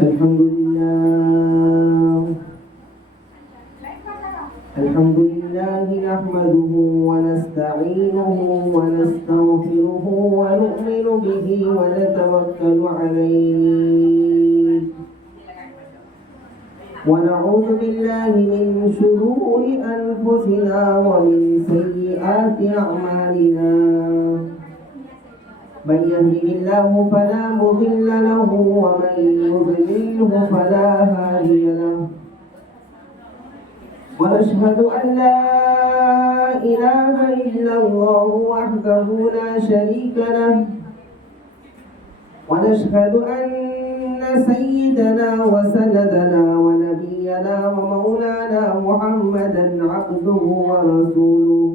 الحمد لله نحمده ونستعينه ونستغفره ونؤمن به ونتوكل عليه ونعوذ بالله من شرور أنفسنا ومن سيئات أعمالنا من يهده الله فلا مضل له ومن يضلله فلا هادي له ونشهد أن لا إله إلا الله وحده لا شريك له ونشهد أن سيدنا وسندنا ونبينا ومولانا محمدا عبده ورسوله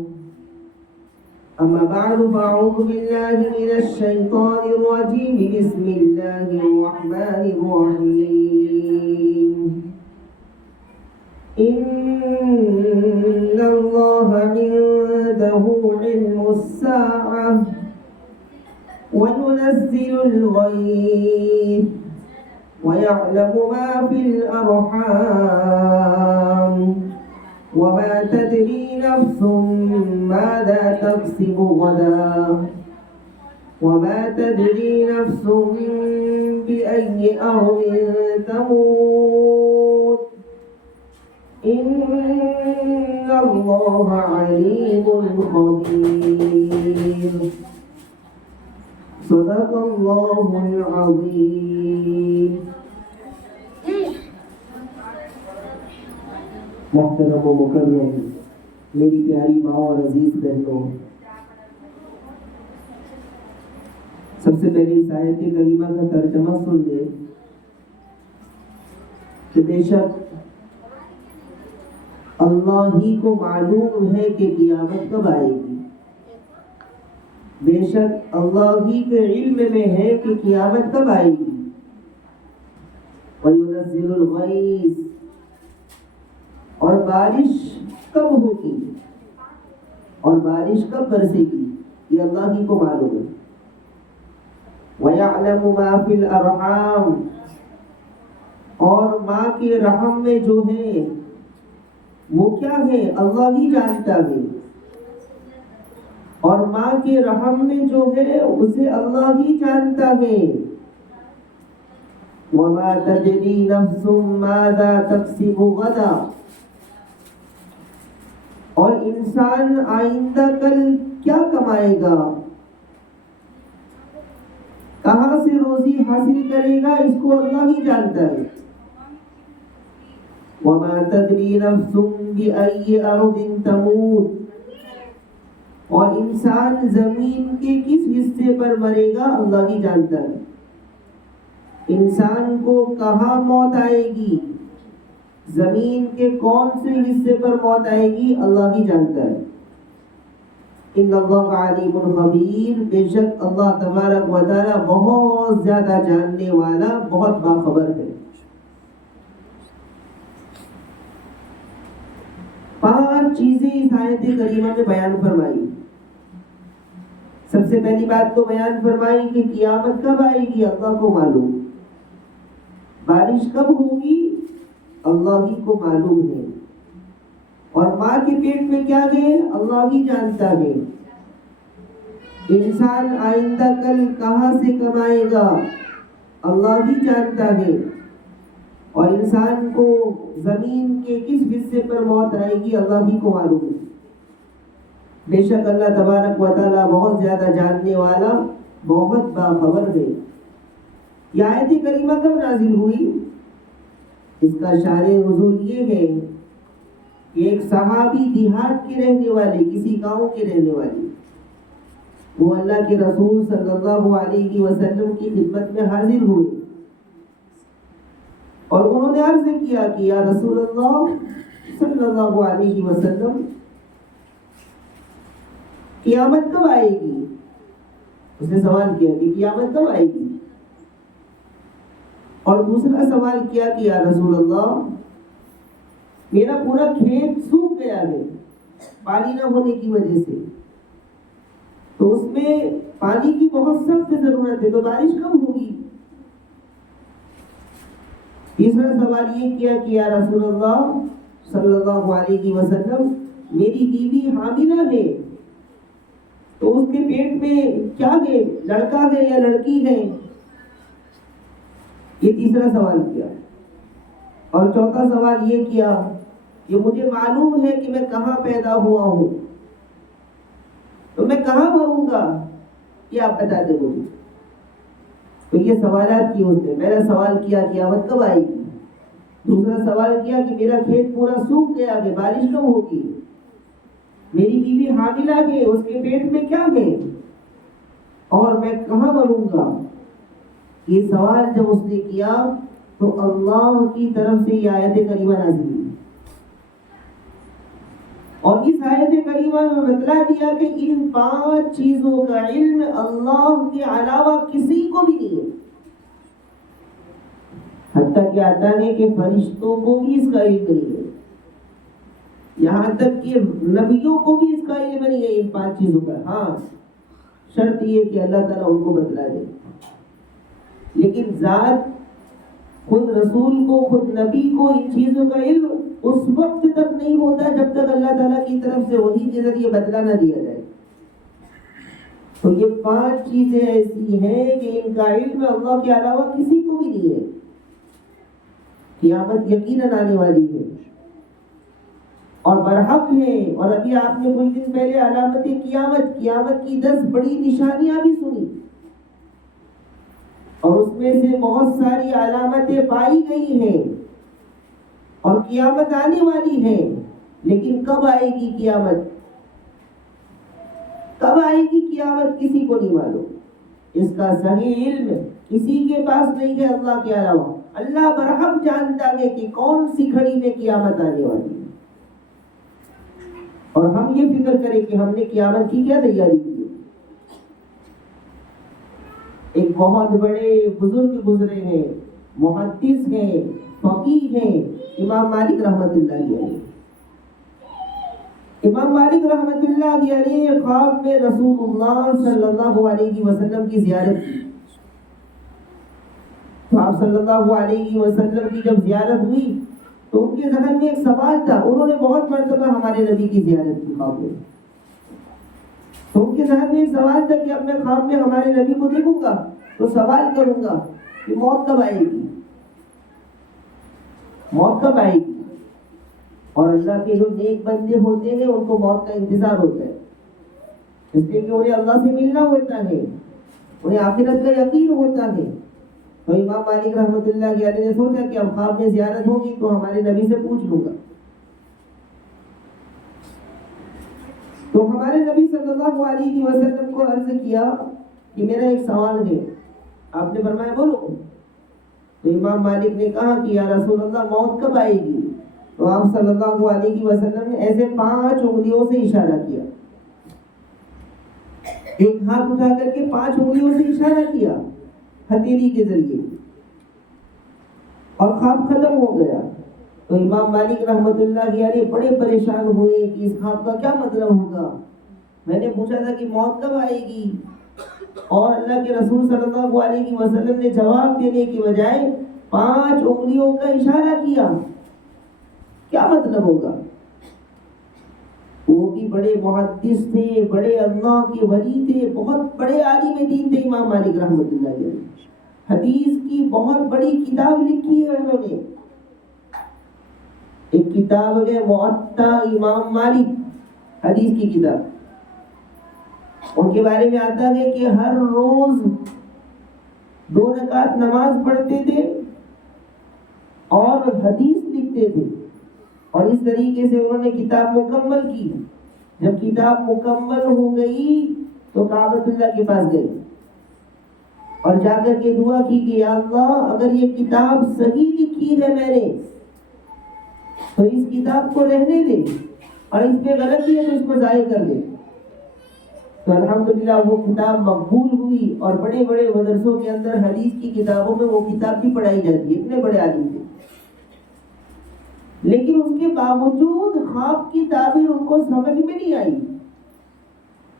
أما بعد فأعوذ بالله من الشيطان الرجيم بسم الله الرحمن الرحيم إن الله عنده علم الساعة وينزل الغيث ويعلم ما في الأرحام وما تدري نفس ماذا تكسب غدا وما تدري نفس بأي أرض تموت إن الله عليم خبير صدق الله العظيم. محترم و مکرم میری پیاری ماں اور عزیز بہنوں، سب سے پہلے اس آیت کریمہ کا ترجمہ سن لیں کہ بے شک اللہ ہی کو معلوم ہے کہ قیامت کب آئے گی، بے شک اللہ ہی کے علم میں ہے کہ قیامت کب آئے گی. وَيُنَزِّلُ الْغَيْثَ، اور بارش کب ہوگی اور بارش کب برسے گی یہ اللہ ہی کو معلوم ہے. وَيَعْلَمُ مَا فِي الْأَرْحَامِ، اور ماں کے رحم میں جو ہے وہ کیا ہے اللہ ہی جانتا ہے، اور ماں کے رحم میں جو ہے اسے اللہ ہی جانتا ہے. وَمَا تَدْرِي نَفْسٌ مَاذَا تَكْسِبُ غَدًا، اور انسان آئندہ کل کیا کمائے گا، کہاں سے روزی حاصل کرے گا، اس کو اللہ ہی جانتا ہے. وَمَا تَدْرِي نَفْسٌ بِأَيِّ أَرْضٍ تَمُوتُ، اور انسان زمین کے کس حصے پر مرے گا اللہ ہی جانتا ہے. انسان کو کہاں موت آئے گی، زمین کے کون سے حصے پر موت آئے گی اللہ ہی جانتا ہے. ان اللہ علیم خبیر، بے شک اللہ تبارک و تعالی بہت زیادہ جاننے والا، بہت باخبر ہے. 5 چیزیں اس آیت کریمہ میں بیان فرمائی. سب سے پہلی بات تو بیان فرمائی کہ قیامت کب آئے گی اللہ کو معلوم، بارش کب ہوگی اللہ ہی کو معلوم ہے، اور ماں کے پیٹ میں کیا ہے اللہ ہی جانتا ہے. انسان آئندہ کل کہاں سے کمائے گا اللہ ہی جانتا ہے، اور انسان کو زمین کے کس حصے پر موت آئے گی اللہ ہی کو معلوم ہے. بے شک اللہ تبارک و تعالی بہت زیادہ جاننے والا، بہت باخبر ہے. یہ آیت کریمہ کب نازل ہوئی؟ اس کا شان نزول یہ ہے کہ ایک صحابی دیہات کے رہنے والے، کسی گاؤں کے رہنے والے، وہ اللہ کے رسول صلی اللہ علیہ وسلم کی خدمت میں حاضر ہوئے اور انہوں نے عرض کیا کہ یا رسول اللہ صلی اللہ علیہ وسلم، قیامت کب آئے گی؟ اس نے سوال کیا کہ قیامت کب آئے گی، اور دوسرا سوال کیا کہ یا رسول اللہ، میرا پورا کھیت سوکھ گیا ہے پانی نہ ہونے کی وجہ سے، تو اس میں پانی کی بہت سخت ضرورت ہے، تو بارش کب ہوگی؟ تیسرا سوال یہ کیا کہ یا رسول اللہ صلی اللہ علیہ وسلم میری بیوی حاملہ ہے تو اس کے پیٹ میں کیا ہے، لڑکا ہے یا لڑکی ہے؟ یہ تیسرا سوال کیا۔ اور چوتھا سوال یہ کیا کہ مجھے معلوم ہے کہ میں کہاں پیدا ہوا ہوں تو میں کہاں مروں گا، یہ آپ بتا دیں مجھے۔ تو یہ سوالات کیے اس نے۔ پہلا سوال کیا قیامت کب آئے گی، دوسرا سوال کیا کہ میرا کھیت پورا سوکھ گیا کہ بارش کب ہوگی، میری بیوی حاملہ ہے اس کے پیٹ میں کیا ہے، اور میں کہاں مروں گا۔ یہ سوال جب اس نے کیا تو اللہ کی طرف سے یہ آیت کریمہ نازل ہوئی، اور اس آیت کریمہ میں بتلا دیا کہ ان 5 چیزوں کا علم اللہ کے علاوہ کسی کو بھی نہیں ہے۔ حتیٰ کہ آتا ہے کہ فرشتوں کو بھی اس کا علم نہیں ہے، یہاں تک کہ نبیوں کو بھی اس کا علم نہیں ہے ان 5 چیزوں کا۔ ہاں شرط یہ کہ اللہ تعالیٰ ان کو بتلا دے، لیکن ذات خود رسول کو، خود نبی کو ان چیزوں کا علم اس وقت تک نہیں ہوتا جب تک اللہ تعالیٰ کی طرف سے وحی کے ذریعے بتلا نہ دیا جائے۔ تو یہ 5 چیزیں ایسی ہیں کہ ان کا علم اللہ کے علاوہ کسی کو بھی نہیں ہے۔ قیامت یقیناً آنے والی ہے اور برحق ہے، اور ابھی آپ نے کچھ دن پہلے علامت قیامت کی 10 بڑی نشانیاں بھی سنی، اور اس میں سے بہت ساری علامتیں پائی گئی ہیں، اور قیامت آنے والی ہے۔ لیکن کب آئے گی قیامت، کب آئے گی قیامت کسی کو نہیں معلوم، اس کا صحیح علم کسی کے پاس نہیں ہے اللہ کے علاوہ۔ اللہ برحق جانتا ہے کہ کون سی گھڑی میں قیامت آنے والی ہے، اور ہم یہ فکر کریں کہ ہم نے قیامت کی کیا تیاری کی۔ ایک بہت بڑے بزرگ گزرے ہیں، محدث ہیں، فقیہ ہیں، امام مالک رحمۃ اللہ علیہ۔ امام مالک رحمۃ اللہ علیہ نے خواب میں رسول اللہ صلی اللہ علیہ وسلم کی زیارت کی۔ تو آپ صلی اللہ علیہ وسلم کی جب زیارت ہوئی تو ان کے ذہن میں ایک سوال تھا، انہوں نے بہت مرتبہ ہمارے نبی کی زیارت کی خواب میں، تو ان کے ذہن میں ایک سوال تھا کہ اب میں خواب میں ہمارے نبی کو دیکھوں گا تو سوال کروں گا کہ موت کب آئے گی، موت کب آئے گی۔ اور اللہ کے جو نیک بندے ہوتے ہیں ان کو موت کا انتظار ہوتا ہے، اس لیے کہ انہیں اللہ سے ملنا ہوتا ہے، انہیں آخرت کا یقین ہوتا ہے۔ تو امام مالک رحمۃ اللہ علیہ نے سوچا کہ اب خواب میں زیارت ہوگی تو ہمارے نبی سے پوچھ لوں گا۔ تو ہمارے نبی صلی اللہ علیہ وسلم کو عرض کیا کہ میرا ایک سوال ہے۔ آپ نے فرمایا بولو۔ تو امام مالک نے کہا کہ یا رسول اللہ موت کب آئے گی؟ تو آپ صلی اللہ علیہ وسلم نے ایسے 5 انگلیوں سے اشارہ کیا، ایک ہاتھ اٹھا کر کے 5 انگلیوں سے اشارہ کیا ہتھیلی کے ذریعے، اور خواب ختم ہو گیا۔ تو امام مالک رحمۃ اللہ علیہ بڑے پریشان ہوئے کہ اس خواب کا کیا مطلب ہوگا، میں نے پوچھا تھا کہ موت کب آئے گی، اور اللہ کے رسول صلی اللہ علیہ وسلم نے جواب دینے کی بجائے 5 انگلیوں کا اشارہ کیا، کیا مطلب ہوگا۔ وہ بھی بڑے محدث تھے، بڑے اللہ کے ولی تھے، بہت بڑے عالم دین تھے امام مالک رحمۃ اللہ علیہ، حدیث کی بہت بڑی کتاب لکھی ہے انہوں نے۔ ایک کتاب ہے موطا امام مالک، حدیث کی کتاب، ان کے بارے میں آتا ہے کہ ہر روز 2 رکعت نماز پڑھتے تھے اور حدیث لکھتے تھے، اور اس طریقے سے انہوں نے کتاب مکمل کی۔ جب کتاب مکمل ہو گئی تو کعبۃ اللہ کے پاس گئے اور جا کر کے دعا کی کہ یا اللہ اگر یہ کتاب صحیح لکھی ہے میں نے تو اس کتاب کو رہنے دے، اور اس پہ غلطی ہے تو اس کو ضائع کر دے۔ تو الحمدللہ وہ کتاب مقبول ہوئی، اور بڑے بڑے مدرسوں کے اندر حدیث کی کتابوں میں وہ کتاب بھی پڑھائی جاتی ہے، اتنے بڑے عالم تھے۔ لیکن اس کے باوجود خواب کی تعبیر ان کو سمجھ میں نہیں آئی،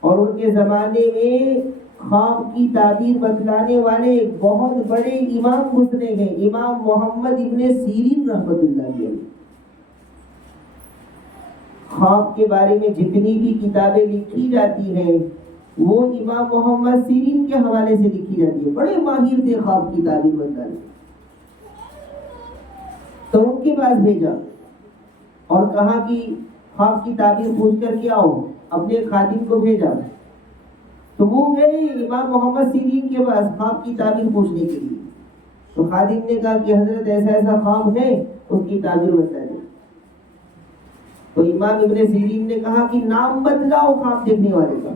اور ان کے زمانے میں خواب کی تعبیر بتلانے والے بہت بڑے امام گزرے ہیں، امام محمد ابن سیرین رحمۃ اللہ علیہ۔ خواب کے بارے میں جتنی بھی کتابیں لکھی جاتی ہیں وہ امام محمد سیرین کے حوالے سے لکھی جاتی ہے، بڑے ماہر تھے خواب کی تعبیر بتلانے۔ تو ان کے پاس بھیجا اور کہا کہ خواب کی تعبیر پوچھ کر کے آؤ، اپنے خادم کو بھیجا۔ تو وہ گئے امام محمد سیرین کے پاس خواب کی تعبیر پوچھنے کے لیے۔ تو خادم نے کہا کہ حضرت ایسا ایسا خواب ہے، اس کی تعبیر بتا دیں۔ تو امام ابن سیرین نے کہا کہ نام بتلاؤ خواب دیکھنے والے کا۔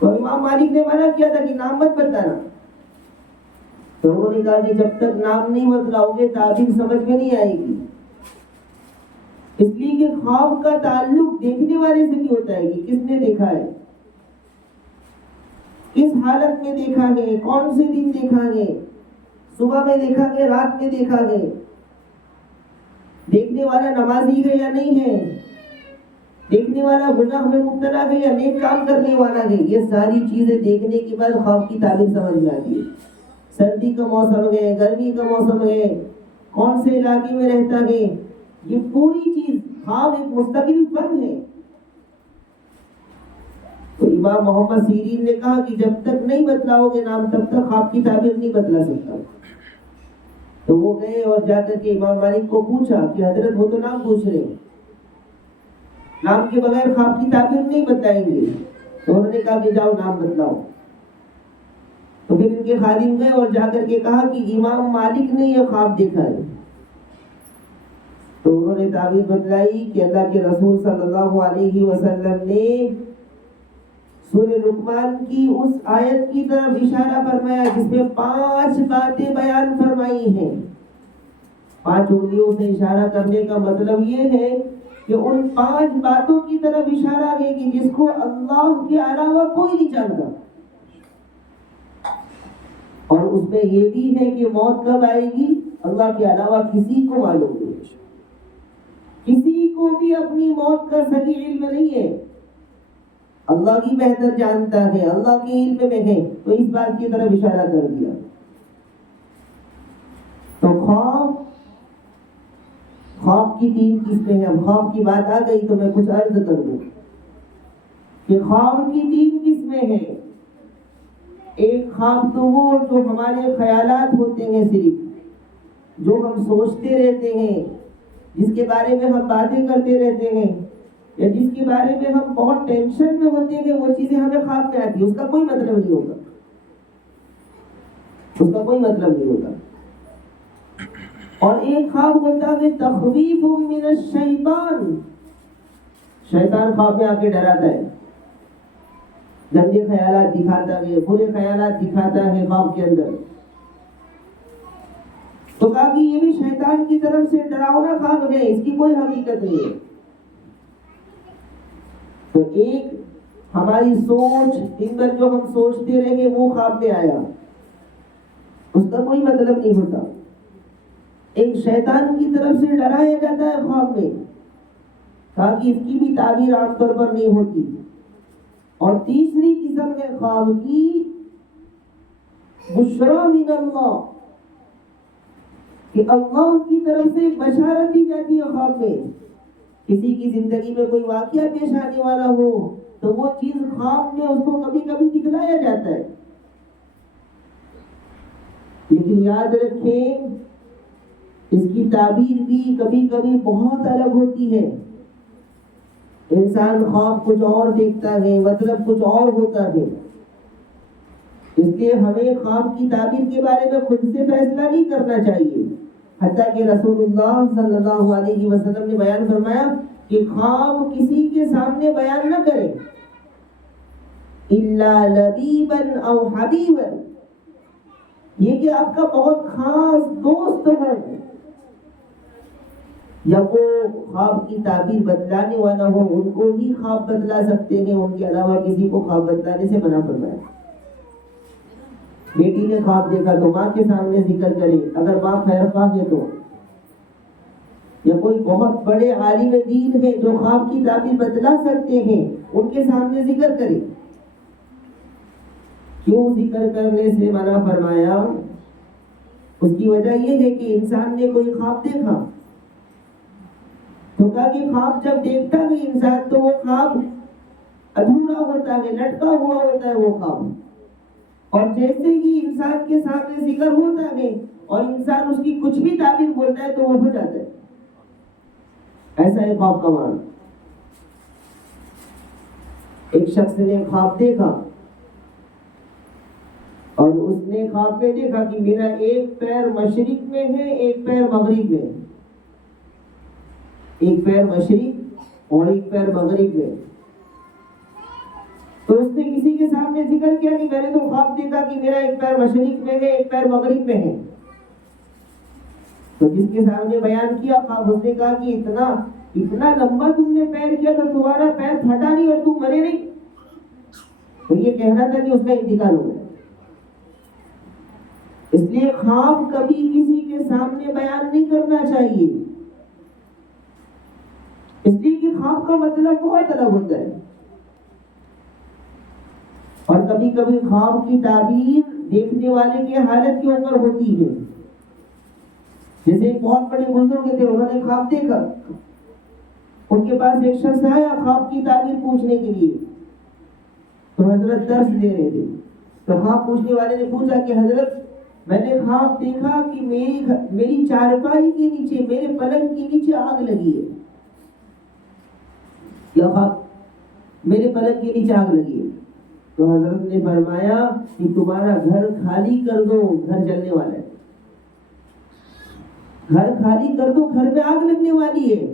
تو امام مالک نے منع کیا تھا کہ نام مت بتانا۔ تو انہوں نے کہا کہ جب تک نام نہیں بتلاؤ گے تعبیر سمجھ میں نہیں آئے گی، اس لیے کہ خواب کا تعلق دیکھنے والے سے بھی ہوتا ہے کہ کس نے دیکھا ہے، کس حالت میں دیکھا گے، کون سے دن دیکھا گے، صبح میں دیکھا گے، رات میں دیکھا گے، دیکھنے والا نمازی ہے یا نہیں ہے، دیکھنے والا گناہ میں مبتلا ہے یا نیک کام کرنے والا ہے۔ یہ ساری چیزیں دیکھنے کے بعد خواب کی تعبیر سمجھ میں آتی ہے۔ سردی کا موسم ہے، گرمی کا موسم ہے، کون سے علاقے میں رہتا ہے، یہ پوری چیز خواب ایک مستقل فن ہے۔ تو امام محمد سیرین نے کہا کہ جب تک نہیں بتلاؤ گے نام تب تک خواب کی تعبیر نہیں بتلا سکتا۔ تو وہ گئے اور جا کر کے امام مالک کو پوچھا کہ حضرت وہ تو نام پوچھ رہے ہیں، نام کے بغیر خواب کی تعبیر نہیں بتائیں گے۔ تو انہوں نے کہا کہ جاؤ نام بتلاؤ۔ تو پھر ان کے خادم گئے اور جا کر کے کہا کہ امام مالک نے یہ خواب دیکھا ہے۔ تو انہوں نے تعبیر بتلائی کہ اللہ کے رسول صلی اللہ علیہ وسلم نے سورہ لقمان کی اس آیت کی طرف اشارہ فرمایا جس میں 5 باتیں بیان فرمائی ہیں۔ 5 انگلیوں سے اشارہ کرنے کا مطلب یہ ہے کہ ان 5 باتوں کی طرف اشارہ ہے کہ جس کو اللہ کے علاوہ کوئی نہیں جانتا، اور اس میں یہ بھی ہے کہ موت کب آئے گی اللہ کے علاوہ کسی کو معلوم نہیں، کسی کو بھی اپنی موت کا صحیح علم نہیں ہے، اللہ کی بہتر جانتا ہے، اللہ کے علم میں ہے۔ تو اس بات کی طرف اشارہ کر دیا۔ تو خواب کی 3 قسمیں ہیں۔ اب خواب کی بات آ گئی تو میں کچھ عرض کر دوں کہ خواب کی 3 قسمیں ہیں۔ ایک خواب تو وہ جو ہمارے خیالات ہوتے ہیں، صرف جو ہم سوچتے رہتے ہیں، جس کے بارے میں ہم باتیں کرتے رہتے ہیں، یا جس کے بارے میں ہم بہت ٹینشن میں ہوتے ہیں، وہ چیزیں ہمیں خواب میں آتی ہیں، اس کا کوئی مطلب نہیں ہوگا، اس کا کوئی مطلب نہیں ہوگا۔ اور ایک خواب ہوتا ہے تخویف من الشیطان، شیطان خواب میں آ کے ڈراتا ہے، گندے خیالات دکھاتا ہے، برے خیالات دکھاتا ہے خواب کے اندر۔ تو کہا کہ یہ بھی شیطان کی طرف سے ڈراؤنا خواب ہے، اس کی کوئی حقیقت نہیں ہے۔ تو ایک ہماری سوچ، دن بھر جو ہم سوچتے رہے وہ خواب میں آیا، اس کا کوئی مطلب نہیں ہوتا۔ ایک شیطان کی طرف سے ڈرایا جاتا ہے خواب میں، تاکہ اس کی بھی تعبیر عام طور پر نہیں ہوتی۔ اور تیسری قسم ہے خواب کی بشرا من اللہ، کہ اللہ کی طرف سے بشارت دی جاتی ہے خواب میں۔ کسی کی زندگی میں کوئی واقعہ پیش آنے والا ہو تو وہ چیز خواب میں اس کو کبھی کبھی دکھلایا جاتا ہے۔ لیکن یاد رکھیں اس کی تعبیر بھی کبھی کبھی بہت الگ ہوتی ہے۔ انسان خواب کچھ اور دیکھتا ہے، مطلب کچھ اور ہوتا ہے۔ اس لیے ہمیں خواب کی تعبیر کے بارے میں خود سے فیصلہ نہیں کرنا چاہیے۔ حتیٰ کہ رسول اللہ صلی اللہ علیہ وسلم نے بیان فرمایا کہ خواب کسی کے سامنے بیان نہ کریں، الا لبیبا او حبیبا، یہ کہ آپ کا بہت خاص دوست ہو، یا وہ خواب کی تعبیر بتلانے والا ہو، ان کو ہی خواب بتلا سکتے ہیں، ان کے علاوہ کسی کو خواب بتلانے سے منع فرمایا۔ بیٹی نے خواب دیکھا تو ماں کے سامنے ذکر کرے، اگر ماں خیر خواہ ہے تو، یا کوئی بہت بڑے عالم دین ہے جو خواب کی تعبیر بتلا سکتے ہیں، ان کے سامنے ذکر کرے۔ کیوں ذکر کرنے سے منع فرمایا؟ اس کی وجہ یہ ہے کہ انسان نے کوئی خواب دیکھا تو کہا کہ خواب جب دیکھتا ہے انسان تو وہ خواب ادھورا ہوتا ہے، لٹکا ہوا ہوتا ہے وہ خواب، اور جیسے ہی انسان کے سامنے ذکر ہوتا ہے اور انسان اس کی کچھ بھی تعبیر بولتا ہے تو وہ ہو جاتا ہے. ایسا ہے خواب کا معنی. ایک شخص نے خواب دیکھا اور اس نے خواب میں دیکھا کہ میرا ایک پیر مشرق میں ہے، ایک پیر مغرب میں ہے، ایک پیر مشرق اور ایک پیر مغرب میں. تو اس نے کسی کے سامنے ذکر کیا کہ میں نے تو خواب دیکھا کہ میرا ایک پیر مشرق میں ہے، ایک پیر مغرب میں ہے. تو جس کے سامنے بیان کیا خواب، اس نے کہا کہ اتنا لمبا تم نے پیر کیا تو تمہارا پیر پھٹا نہیں اور تم مرے نہیں. تو یہ کہنا تھا کہ اس کا انتقال ہو گیا. اس لیے خواب کبھی کسی کے سامنے بیان نہیں کرنا چاہیے، اس لیے کہ خواب کا مطلب بہت الگ ہوتا ہے. اور کبھی کبھی خواب کی تعبیر دیکھنے والے کی حالت کے اوپر ہوتی ہے. جیسے ایک بہت بڑے بزرگ تھے، انہوں نے خواب دیکھا، ان کے پاس ایک شخص آیا خواب کی تعبیر پوچھنے کے لیے. تو حضرت درس دے رہے تھے، تو خواب پوچھنے والے نے پوچھا کہ حضرت میں نے خواب دیکھا کہ میری چارپائی کے نیچے، میرے پلنگ کے نیچے آگ لگی ہے. یا خواب میرے پلنگ کے نیچے آگ لگی ہے. تو حضرت نے فرمایا کہ تمہارا گھر خالی کر دو، گھر جلنے والا ہے. گھر خالی کر دو، گھر میں آگ لگنے والی ہے.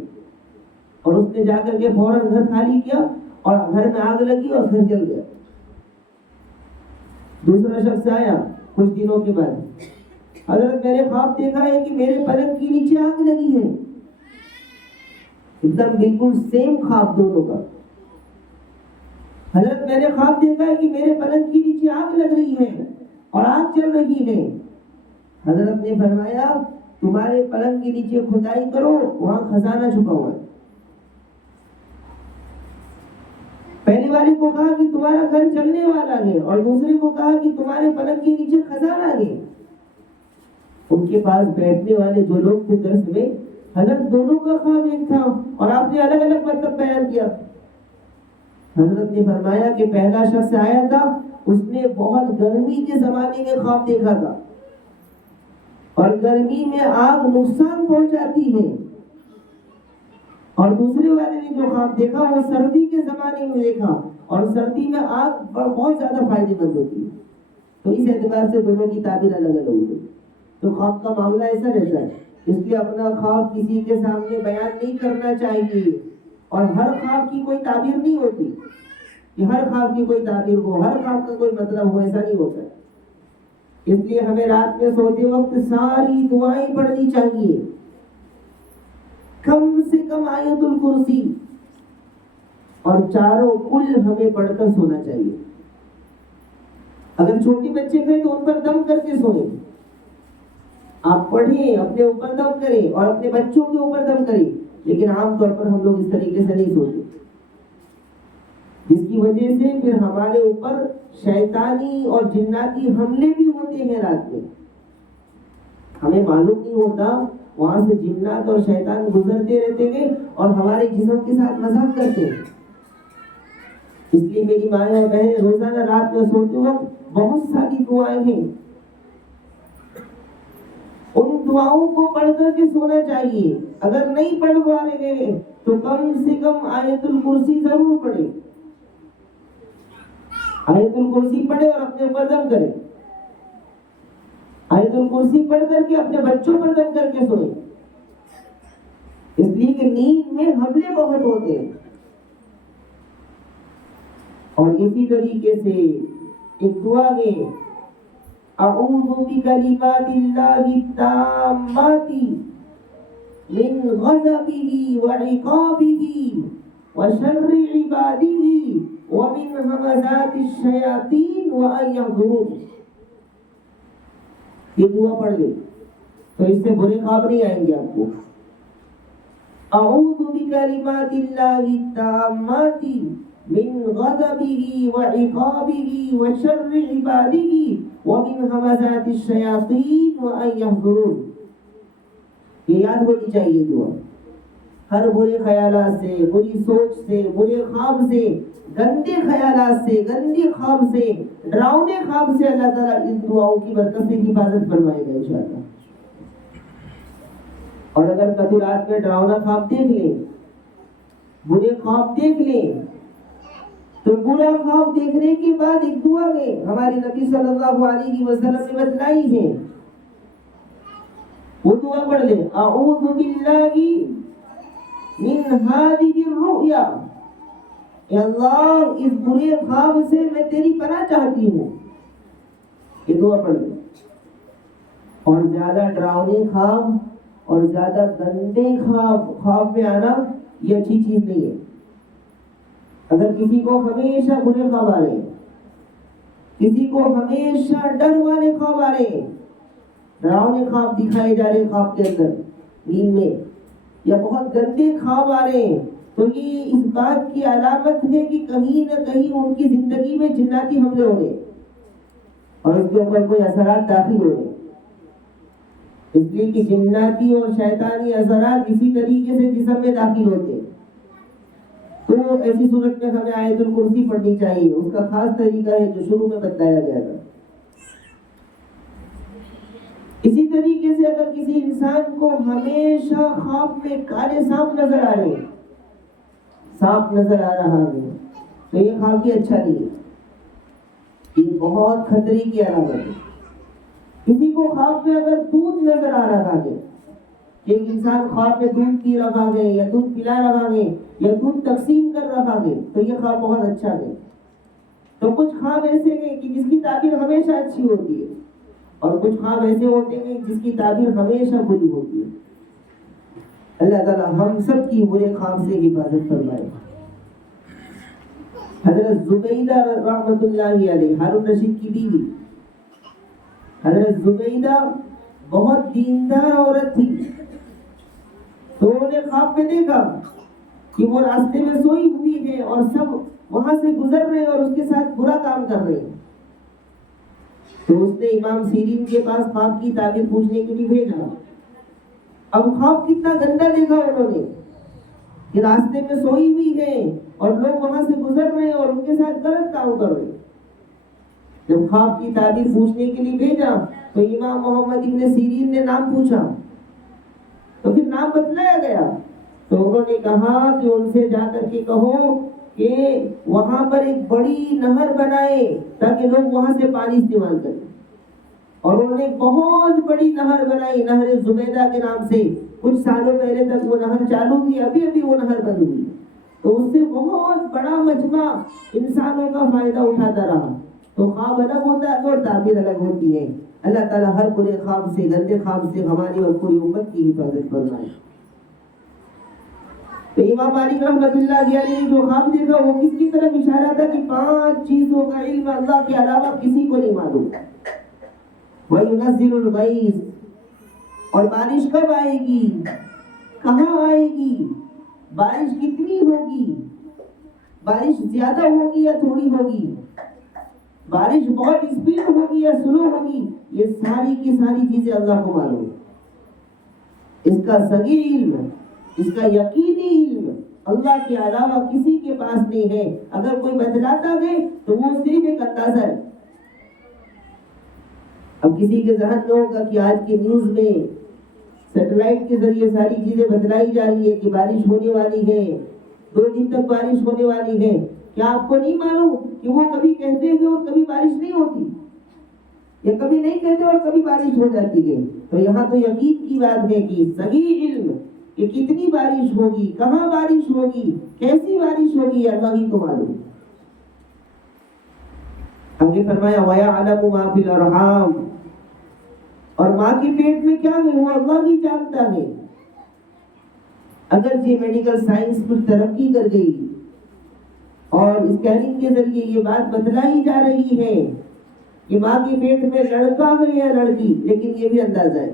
اور اس نے جا کر کے فوراً گھر خالی کیا اور گھر میں آگ لگی اور گھر جل گیا. دوسرا شخص آیا کچھ دنوں کے بعد، حضرت میں نے خواب دیکھا ہے کہ میرے پلنگ کے نیچے آگ لگی ہے. ایک دم بالکل سیم خواب دونوں کا. حضرت میں نے خواب دیکھا ہے کہ میرے پلنگ کے نیچے آگ لگ رہی ہے اور آگ چل رہی ہے. حضرت نے فرمایا تمہارے پلنگ کے نیچے کھدائی کرو، وہاں خزانہ چھپا ہوا ہے. پہلے والے کو کہا کہ تمہارا گھر چلنے والا ہے اور دوسرے کو کہا کہ تمہارے پلنگ کے نیچے خزانہ ہے. ان کے پاس بیٹھنے والے جو لوگ تھے درس میں، حضرت دونوں کا خواب ایک تھا اور آپ نے الگ الگ مطلب بیان کیا. حضرت نے فرمایا کہ پہلا شخص آیا تھا، اس نے بہت گرمی کے زمانے میں خواب دیکھا تھا اور گرمی میں آگ نقصان پہنچاتی ہے، اور دوسرے والے نے جو خواب دیکھا وہ سردی کے زمانے میں دیکھا اور سردی میں آگ بہت زیادہ فائدے مند ہوتی ہے. تو اس اعتبار سے دونوں کی تعبیر الگ الگ ہوئی. تو خواب کا معاملہ ایسا رہتا ہے، اس لیے اپنا خواب کسی کے سامنے بیان نہیں کرنا چاہیے. اور ہر خواب کی کوئی تعبیر نہیں ہوتی کہ ہر خواب کی کوئی تعبیر ہو، ہر خواب کا کوئی مطلب ہو، ایسا نہیں ہوتا. اس لیے ہمیں رات میں سوتے وقت ساری دعائیں پڑھنی چاہیے، کم سے کم آیت الکرسی اور چاروں کل ہمیں پڑھ کر سونا چاہیے. اگر چھوٹے بچے ہیں تو ان پر دم کر کے سوئیں. آپ پڑھیں، اپنے اوپر دم کریں اور اپنے بچوں کے اوپر دم کریں. لیکن عام طور پر ہم لوگ اس طریقے سے نہیں سوتے، جس کی وجہ سے پھر ہمارے اوپر شیطانی اور جناتی حملے بھی ہوتے ہیں رات میں. ہمیں معلوم نہیں ہوتا، وہاں سے جنات اور شیطان گزرتے رہتے ہیں اور ہمارے جسم کے ساتھ مذاق کرتے ہیں. اس لیے میری مائیں اور بہنیں روزانہ رات میں سوتے وقت بہت ساری دعائیں ہیں، ان دعاؤں کو پڑھ کر کے سونا چاہیے. اگر نہیں پڑھ پا رہے ہیں تو کم سے کم آیت الکرسی ضرور پڑھیں. آیت الکرسی پڑھے اور اپنے اوپر دم کرے. آیت الکرسی پڑھ کر کے اپنے بچوں پر دم کر کے سوئیں، اس لیے کہ نیند میں حملے بہت ہوتے ہیں. اور اسی طریقے سے ایک دعا ہے، اعوذ بکلمات اللہ التامات من غضبہ وعقابہ وشر عبادہ ومن همزات الشیاطین وان یحضرون. یہ دعا پڑھ لیں تو اس سے برے خواب نہیں آئیں گے آپ کو. اعوذ بکلمات اللہ التامات من غضبه وعقابه وشر عباده ومن همزات الشياطين وأن يحضرون. یہ یاد ہونی چاہیے دعا. ہر برے خیالات سے، بری سوچ سے، برے خواب سے، گندے خیالات سے، گندے خواب سے، ڈراؤنے خواب سے اللہ تعالیٰ ان دعاؤں کی برکت سے حفاظت فرمائے گا انشاءاللہ. اور اگر کبھی رات میں ڈراؤنا خواب دیکھ لیں، برے خواب دیکھ لیں، تو برا خواب دیکھنے کے بعد ایک دعا ہے ہمارے نبی صلی اللہ علیہ وسلم نے بتلائی ہے، وہ دعا پڑھ لیں. اعوذ باللہ من هذه الرؤیا، اے اللہ اس برے خواب سے میں تیری پناہ چاہتی ہوں. یہ دعا پڑھ لیں. اور زیادہ ڈراؤنے خواب اور زیادہ گندے خواب میں آنا یہ اچھی چیز نہیں ہے. اگر کسی کو ہمیشہ برے خواب آ رہے ہیں، کسی کو ہمیشہ ڈر والے خواب آ رہے ہیں، ڈراؤنے خواب دکھائے جا رہے خواب کے اندر نیند میں، یا بہت گندے خواب آ رہے ہیں، تو یہ اس بات کی علامت ہے کہ کہیں نہ کہیں ان کی زندگی میں جناتی حملے ہو رہے ہیں اور اس کے اوپر کوئی اثرات داخل ہو رہے ہیں. اس لیے کہ جناتی اور شیطانی اثرات اسی طریقے سے جسم میں داخل ہوتے ہیں. تو ایسی صورت میں ہمیں آیت الکرسی پڑھنی چاہیے. اس کا خاص طریقہ ہے جو شروع میں بتایا گیا تھا. اسی طریقے سے اگر کسی انسان کو ہمیشہ خواب میں کالے سانپ نظر آ رہے، سانپ نظر آ رہا ہے، تو یہ خواب بھی اچھا نہیں ہے، یہ بہت خطرے کی علامت ہے. کسی کو خواب میں اگر دودھ نظر آ رہا ہے، کہ ایک انسان خواب میں دودھ پی رہا ہے یا دودھ پلا رہا ہے یا دودھ تقسیم کر رہا ہے، تو یہ خواب بہت اچھا ہے. تو کچھ خواب ایسے ہیں کہ جس کی تعبیر ہمیشہ اچھی ہوتی ہے، اور کچھ خواب ایسے ہوتے ہیں جس کی تعبیر ہمیشہ بری ہوتی ہے. اللہ تعالی ہم سب کی برے خواب سے حفاظت فرمائے. حضرت زبیدہ رحمۃ اللہ علیہ، ہارون رشید کی بیوی حضرت زبیدہ بہت دیندار عورت تھی. تو انہوں نے خواب میں دیکھا کہ وہ راستے میں سوئی ہوئی ہے اور سب وہاں سے گزر رہے ہیں اور اس کے ساتھ برا کام کر رہے ہیں. تو اس نے امام سیرین کے پاس خواب کی تعبیر پوچھنے کے لیے بھیجا. اب خواب کتنا گندا دیکھا انہوں نے کہ راستے میں سوئی ہوئی ہے اور لوگ وہاں سے گزر رہے ہیں اور ان کے ساتھ غلط کام کر رہے ہیں. جب خواب کی تعبیر پوچھنے کے لیے بھیجا تو امام محمد ابن سیرین نے نام پوچھا، تو پھر نام بتلایا گیا. تو انہوں نے کہا کہ ان سے جا کر کے کہو کہ وہاں پر ایک بڑی نہر بنائے تاکہ لوگ وہاں سے پانی استعمال کریں. اور انہوں نے بہت بڑی نہر بنائی، نہر زبیدہ کے نام سے. کچھ سالوں پہلے تک وہ نہر چالو تھی، ابھی وہ نہر بند ہوئی. تو اس سے بہت بڑا مجمع انسانوں کا فائدہ اٹھاتا رہا. تو خواب الگ ہوتا ہے اور تعبیر الگ ہوتی ہے. اللہ تعالیٰ ہر برے خواب سے، گندے خواب سے ہماری اور پوری امت کی حفاظت فرمائے. تو امام مالک رحمۃ اللہ علیہ نے جو خواب دیکھا وہ کس کی طرف اشارہ تھا کہ 5 چیزوں کا علم اللہ کے علاوہ کسی کو نہیں معلوم. وَيُنَزِّلُ الْغَيْثَ، اور بارش کب آئے گی، کہاں آئے گی، بارش کتنی ہوگی، بارش زیادہ ہوگی یا تھوڑی ہوگی، بارش بہت اسپیڈ ہوگی یا سلو ہوگی، یہ ساری کی ساری چیزیں اللہ کو معلوم ہے. اس کا صحیح علم، اس کا یقینی علم اللہ کے علاوہ کسی کے پاس نہیں ہے. اگر کوئی بتلاتا ہے تو وہ صرف ایک اندازہ ہے. اب کسی کے ذہن میں ہوگا کہ آج کی نیوز میں سیٹلائٹ کے ذریعے ساری چیزیں بتلائی جا رہی ہے کہ بارش ہونے والی ہے، 2 دن تک بارش ہونے والی ہے. کیا آپ کو نہیں معلوم کہ وہ کبھی کہتے ہیں اور کبھی بارش نہیں ہوتی، یا کبھی نہیں کہتے اور کبھی بارش ہو جاتی ہے؟ تو یہاں تو یقین کی بات ہے کہ صحیح علم کہ کتنی بارش ہوگی، کہاں بارش ہوگی، کیسی بارش ہوگی، اللہ ہی کو معلوم. آگے فرمایا وَيَعْلَمُ مَا فِي الْأَرْحَامِ، اور ماں کے پیٹ میں کیا ہے وہ اللہ ہی جانتا ہے. اگر یہ میڈیکل سائنس کچھ ترقی کر گئی اور اسکیننگ کے ذریعے یہ بات بتلائی جا رہی ہے کہ ماں کے پیٹ میں لڑکا ہے یا لڑکی، لیکن یہ بھی اندازہ ہے،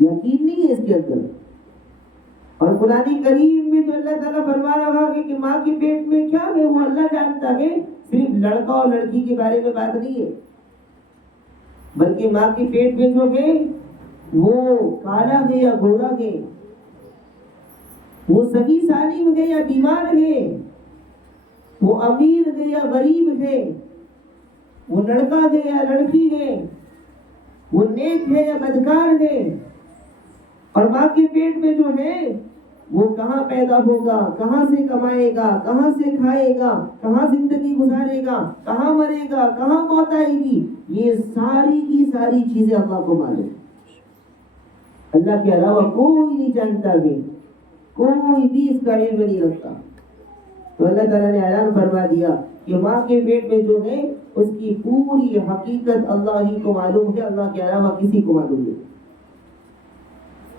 یقین نہیں ہے اس کے اندر. اور قرآن کریم میں جو اللہ تعالیٰ فرما رہا ہے کہ ماں کے پیٹ میں کیا ہے وہ اللہ جانتا ہے، صرف لڑکا اور لڑکی کے بارے میں بات نہیں ہے، بلکہ ماں کے پیٹ میں جو ہے وہ کالا ہے یا گورا ہے، وہ صحیح سالم ہے یا بیمار ہے، وہ امیر ہے یا غریب ہے، وہ لڑکا ہے یا لڑکی ہے، وہ نیک ہے یا بدکار ہے، اور ماں کے پیٹ میں جو ہے وہ کہاں پیدا ہوگا، کہاں سے کمائے گا، کہاں سے کھائے گا، کہاں زندگی گزارے گا، کہاں مرے گا، کہاں موت آئے گی، یہ ساری کی ساری چیزیں اللہ کو معلوم۔ اللہ کے علاوہ کوئی نہیں جانتا ہے، کوئی بھی اس کا علم نہیں رکھتا۔ تو اللہ تعالیٰ نے اعلان فرما دیا کہ ماں کے پیٹ میں جو ہے اس کی پوری حقیقت اللہ ہی کو معلوم ہے، اللہ کے علاوہ کسی کو معلوم نہیں۔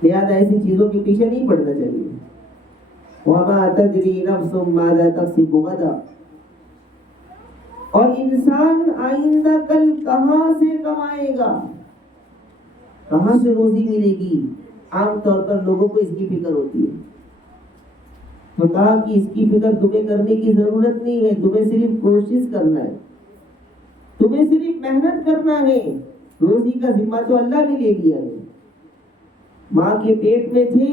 لہذا ایسی چیزوں کے پیچھے نہیں پڑنا چاہیے۔ وَمَا تَدْرِي نَفْسٌ مَاذَا تَكْسِبُ غَدًا، اور انسان آئندہ کل کہاں سے کمائے گا، کہاں سے روزی ملے گی، عام طور پر لوگوں کو اس کی فکر ہوتی ہے۔ تو کہا کہ اس کی فکر تمہیں کرنے کی ضرورت نہیں ہے، تمہیں صرف کوشش کرنا ہے، تمہیں صرف محنت کرنا ہے، روزی کا ذمہ تو اللہ نے لے لیا ہے۔ ماں کے پیٹ میں تھے،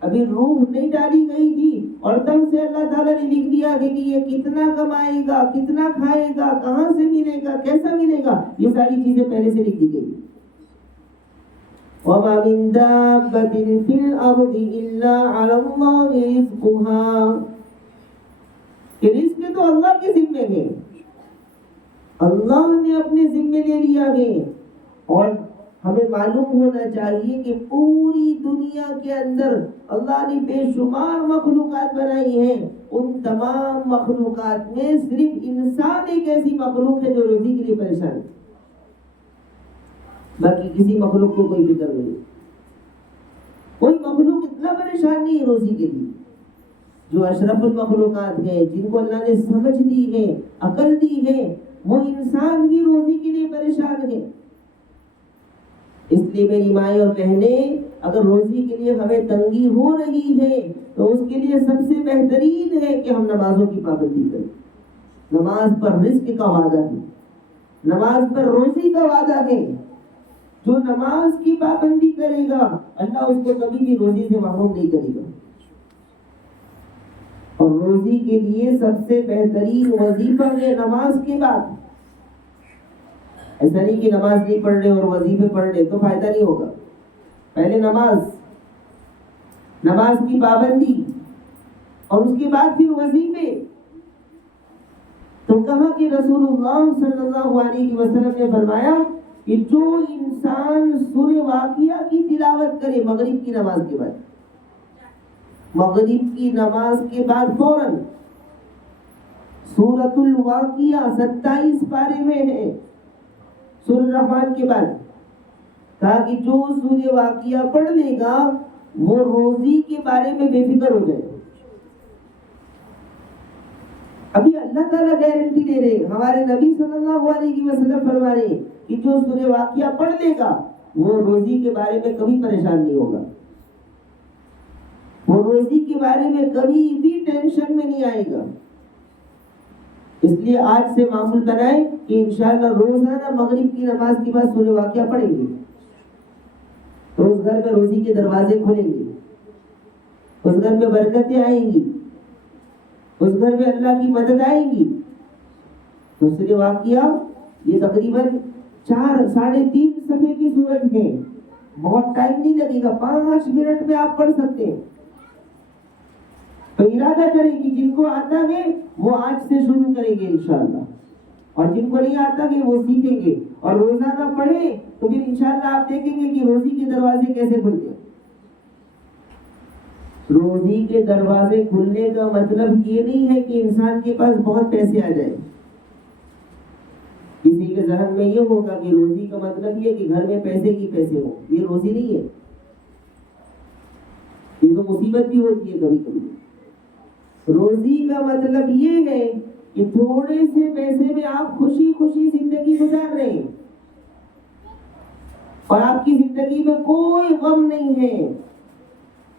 ابھی روح نہیں ڈالی گئی تھی، اور تب سے اللہ تعالیٰ نے لکھ دیا ہے کہ یہ کتنا کمائے گا، کتنا کھائے گا، کہاں سے ملے گا، کیسا ملے گا، یہ ساری چیزیں پہلے سے لکھ دی گئی۔ وَمَا مِن دَابَّةٍ فِي الْأَرْضِ إِلَّا عَلَى اللَّهِ رِزْقُهَا، کہ رزق تو اللہ کے ذمے ہے، اللہ نے اپنے ذمے لے لیا ہے۔ اور ہمیں معلوم ہونا چاہیے کہ پوری دنیا کے اندر اللہ نے بے شمار مخلوقات بنائی ہیں، ان تمام مخلوقات میں صرف انسان ایک ایسی مخلوق ہے جو روزی کے لیے پریشان ہے، باقی کسی مخلوق کو کوئی فکر نہیں۔ کوئی مخلوق اتنا پریشان نہیں ہے روزی کے لیے، جو اشرف المخلوقات ہیں، جن کو اللہ نے سمجھ دی ہے، عقل دی ہے، وہ انسان کی روزی کے لیے پریشان ہے۔ اس لیے میری مائیں اور بہنیں، اگر روزی کے لیے ہمیں تنگی ہو رہی ہے تو اس کے لیے سب سے بہترین ہے کہ ہم نمازوں کی پابندی کریں۔ نماز پر رزق کا وعدہ ہے، نماز پر روزی کا وعدہ ہے۔ جو نماز کی پابندی کرے گا اللہ اس کو کبھی بھی روزی سے محروم نہیں کرے گا۔ اور روزی کے لیے سب سے بہترین وظیفہ ہے نماز کے بعد۔ ایسا نہیں کہ نماز نہیں پڑھ رہے اور وظیفے پڑھ رہے تو فائدہ نہیں ہوگا، پہلے نماز کی پابندی، اور اس کے بعد پھر وظیفے۔ تو کہا کہ رسول اللہ صلی اللہ علیہ وسلم نے فرمایا کہ جو انسان سورہ واقعہ کی تلاوت کرے مغرب کی نماز کے بعد، مغرب کی نماز کے بعد فوراً، سورۃ الواقعہ 27 پارے میں ہے، سورہ الرحمن کے بعد، کہا کہ جو سورہ واقعہ پڑھ لے گا وہ روزی کے بارے میں بے فکر ہو جائے۔ ابھی اللہ تعالیٰ گارنٹی دے رہے، ہمارے نبی صلی اللہ علیہ وسلم فرما رہے کہ جو سورہ واقعہ پڑھ لے گا وہ روزی کے بارے میں کبھی پریشان نہیں ہوگا، وہ روزی کے بارے میں کبھی بھی ٹینشن میں نہیں آئے گا۔ اس لیے آج سے معمول بنائیں کہ انشاءاللہ روزانہ مغرب کی نماز کے بعد سورہ واقعہ پڑھیں گے تو اس گھر میں روزی کے دروازے کھلیں گے، اس گھر میں برکتیں آئیں گی، اس گھر میں اللہ کی مدد آئے گی۔ تو سورہ واقعہ یہ تقریباً 3.5 صفحے کی سورت ہے، بہت ٹائم نہیں لگے گا، 5 منٹ میں آپ پڑھ سکتے ہیں۔ تو ارادہ کریں کہ جن کو آتا ہے وہ آج سے شروع کریں گے انشاءاللہ، اور جن کو نہیں آتا ہے وہ سیکھیں گے، اور روزانہ پڑھیں تو پھر انشاءاللہ آپ دیکھیں گے کہ روزی کے دروازے کیسے کھلتے ہیں۔ روزی کے دروازے کھلنے کا مطلب یہ نہیں ہے کہ انسان کے پاس بہت پیسے آ جائیں۔ کسی کے ذہن میں یہ ہوگا کہ روزی کا مطلب یہ کہ گھر میں پیسے کی پیسے ہو، یہ روزی نہیں ہے، یہ تو مصیبت بھی ہوتی ہے کبھی کبھی۔ روزی کا مطلب یہ ہے کہ تھوڑے سے پیسے میں آپ خوشی خوشی زندگی گزار رہے ہیں اور آپ کی زندگی میں کوئی غم نہیں ہے،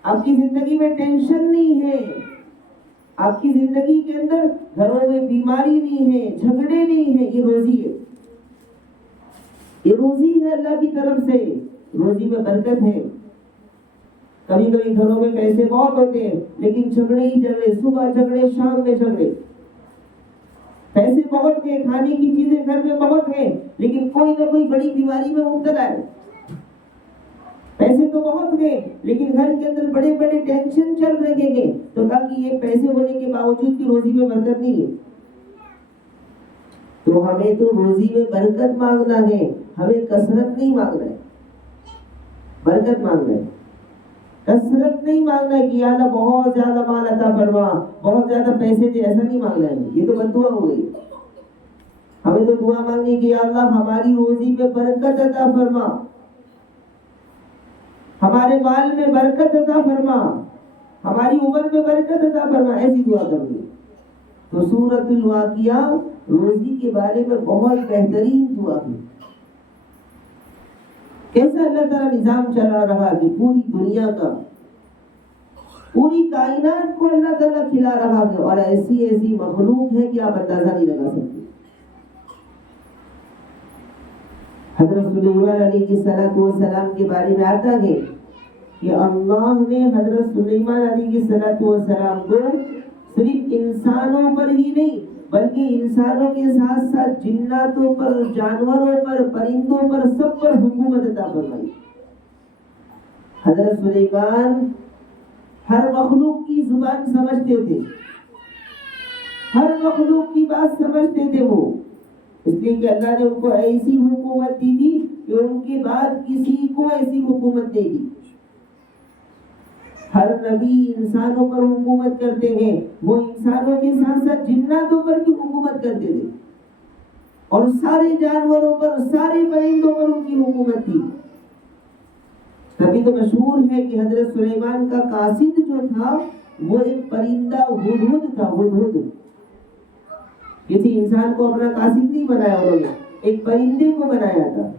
آپ کی زندگی میں ٹینشن نہیں ہے، آپ کی زندگی کے اندر گھروں میں بیماری نہیں ہے، جھگڑے نہیں ہیں، یہ روزی ہے، یہ روزی ہے اللہ کی طرف سے، روزی میں برکت ہے۔ کبھی کبھی گھروں میں پیسے بہت ہوتے ہیں لیکن جھگڑے ہی جھگڑے، صبح جھگڑے شام میں جھگڑے، پیسے بہت ہیں، کھانے کی چیزیں گھر میں بہت ہیں لیکن کوئی نہ کوئی بڑی بیماری میں مبتلا ہے۔ پیسے تو بہت ہیں لیکن گھر کے اندر بڑے بڑے ٹینشن چل رہے ہیں، تو کہا کہ یہ پیسے ہونے کے باوجود بھی روزی میں برکت نہیں ہے۔ تو ہمیں تو روزی میں برکت مانگنا ہے، ہمیں کثرت نہیں مانگنا ہے، برکت مانگنا ہے، کثرت نہیں مانگنا ہے کہ یا اللہ بہت زیادہ مال عطا فرما، بہت زیادہ پیسے دے، ایسا نہیں مانگنا ہے، یہ تو بد دعا ہو گئی۔ ہمیں تو دعا مانگنی کہ یا اللہ ہماری روزی میں برکت عطا فرما، ہمارے مال میں برکت عطا فرما، ہماری عمر میں برکت عطا فرما، ایسی دعا کرنی۔ تو سورۃ الواقعہ روزی کے بارے میں بہت بہترین دعا ہے۔ کیسا اللہ تعالیٰ نظام چلا رہا کہ پوری دنیا کا، پوری کائنات کو اللہ تعالیٰ کھلا رہا ہے، اور ایسی ایسی مخلوق ہے کہ آپ اندازہ نہیں لگا سکتے۔ حضرت سلیمان علیہ السلام کے بارے میں آتا ہے کہ اللہ نے حضرت سلیمان علیہ السلام کو صرف انسانوں پر ہی نہیں بلکہ انسانوں کے ساتھ ساتھ جناتوں پر، جانوروں پر، پرندوں پر، سب پر حکومت عطا فرمائی۔ حضرت سلیمان ہر مخلوق کی زبان سمجھتے تھے، ہر مخلوق کی بات سمجھتے تھے وہ، اس لیے کہ اللہ نے ان کو ایسی حکومت دی تھی کہ ان کے بعد کسی کو ایسی حکومت نہیں دی۔ ہر نبی انسانوں پر حکومت کرتے ہیں، وہ انسانوں کے ساتھ ساتھ جناتوں پر بھی حکومت کرتے تھے، اور سارے جانوروں پر، سارے پرندوں پر ان کی حکومت تھی۔ تبھی تو مشہور ہے کہ حضرت سلیمان کا قاصد جو تھا وہ ایک پرندہ ہدہد تھا، ہدہد۔ کسی انسان کو اپنا قاصد نہیں بنایا انہوں نے، ایک پرندے کو بنایا تھا،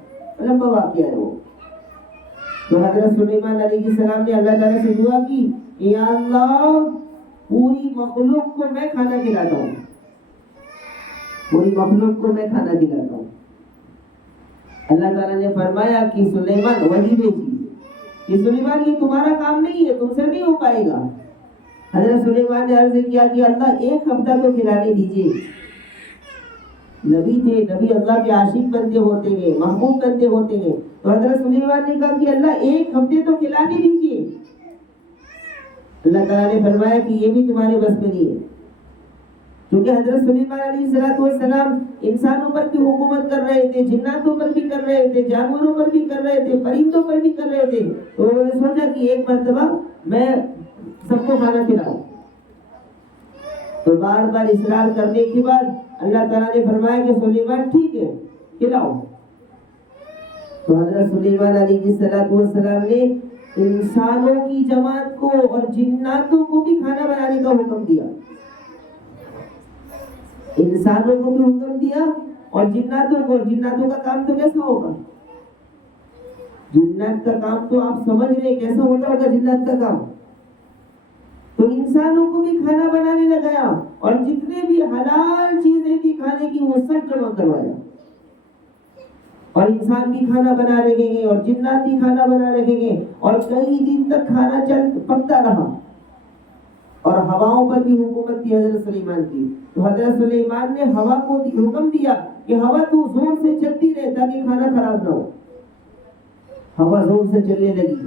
لمبا واقعہ ہے وہ۔ تو حضرت سلیمان علیہ السلام نے اللہ تعالیٰ سے دعا کی کہ یا اللہ پوری مخلوق کو میں کھانا کھلاتا ہوں، پوری مخلوق کو میں کھانا کھلاتا ہوں۔ اللہ تعالیٰ نے فرمایا کہ سلیمان وحی بھیجی کہ سلیمان یہ تمہارا کام نہیں ہے، تم سے نہیں ہو پائے گا۔ حضرت سلیمان نے عرض کیا کہ اللہ ایک ہفتہ تو کھلانے دیجیے۔ نبی تھے، نبی اللہ کے عاشق بندے ہوتے ہیں، محبوب بندے ہوتے ہیں، تو حضرت سلیمان نے کہا کہ اللہ ایک ہفتے تو کھلانے دیجیے۔ اللہ تعالیٰ نے فرمایا کہ یہ بھی تمہارے بس میں نہیں ہے، کیونکہ حضرت سلیمان علیہ السلام انسانوں پر بھی حکومت کر رہے تھے، جناتوں پر بھی کر رہے تھے، جانوروں پر بھی کر رہے تھے، پرندوں پر بھی کر رہے تھے، تو انہوں نے سوچا کہ ایک مرتبہ میں سب کو کھانا کھلاؤں۔ تو بار بار اصرار کرنے کے بعد اللہ تعالیٰ نے فرمایا کہ سلیمان ٹھیک ہے کھلاؤ۔ تو حضرت سلیمان علیہ السلام نے انسانوں کی جماعت کو اور جناتوں کو بھی کھانا بنانے کا حکم دیا، انسانوں کو بھی حکم دیا اور جناتوں کو۔ جناتوں کا کام تو کیسا ہوگا؟ جنات کا کام تو آپ سمجھ رہے کیسا ہوتا ہوگا جنات کا کام۔ تو انسانوں کو بھی کھانا بنانے لگایا، اور جتنے بھی حلال چیزیں تھی کھانے کی وہ سب جمع کروایا، اور انسان بھی کھانا بنا رہے ہیں اور جنات بھی کھانا بنا رہے ہیں، اور کئی دن تک کھانا پکتا رہا، اور ہواؤں پر بھی حکومت تھی حضرت سلیمان کی۔ تو حضرت سلیمان نے ہوا کو حکم دیا کہ ہوا تو زور سے چلتی رہے تاکہ کھانا خراب نہ ہو۔ ہوا زور سے چلنے لگی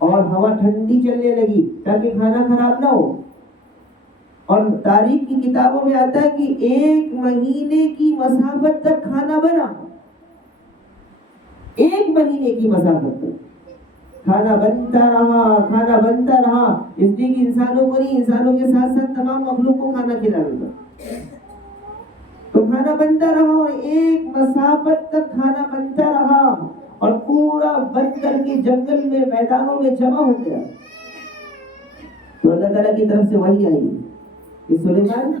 اور ہوا ٹھنڈی چلنے لگی تاکہ کھانا خراب نہ ہو۔ اور تاریخ کی کتابوں میں آتا ہے کہ 1 مہینے کی مسافت تک کھانا بنا، 1 مہینے کی مسافت تک کھانا بنتا رہا، کھانا بنتا رہا، اس لیے کہ انسانوں کو نہیں، انسانوں کے ساتھ ساتھ تمام مخلوق کو کھانا کھلانا تھا۔ تو کھانا بنتا رہا اور 1 مسافت تک کھانا بنتا رہا، اور پورا بن کر کے جنگل میں، میدانوں میں جمع ہو گیا۔ تو اللہ تعالیٰ کی طرف سے وحی آئی کہ سلیمان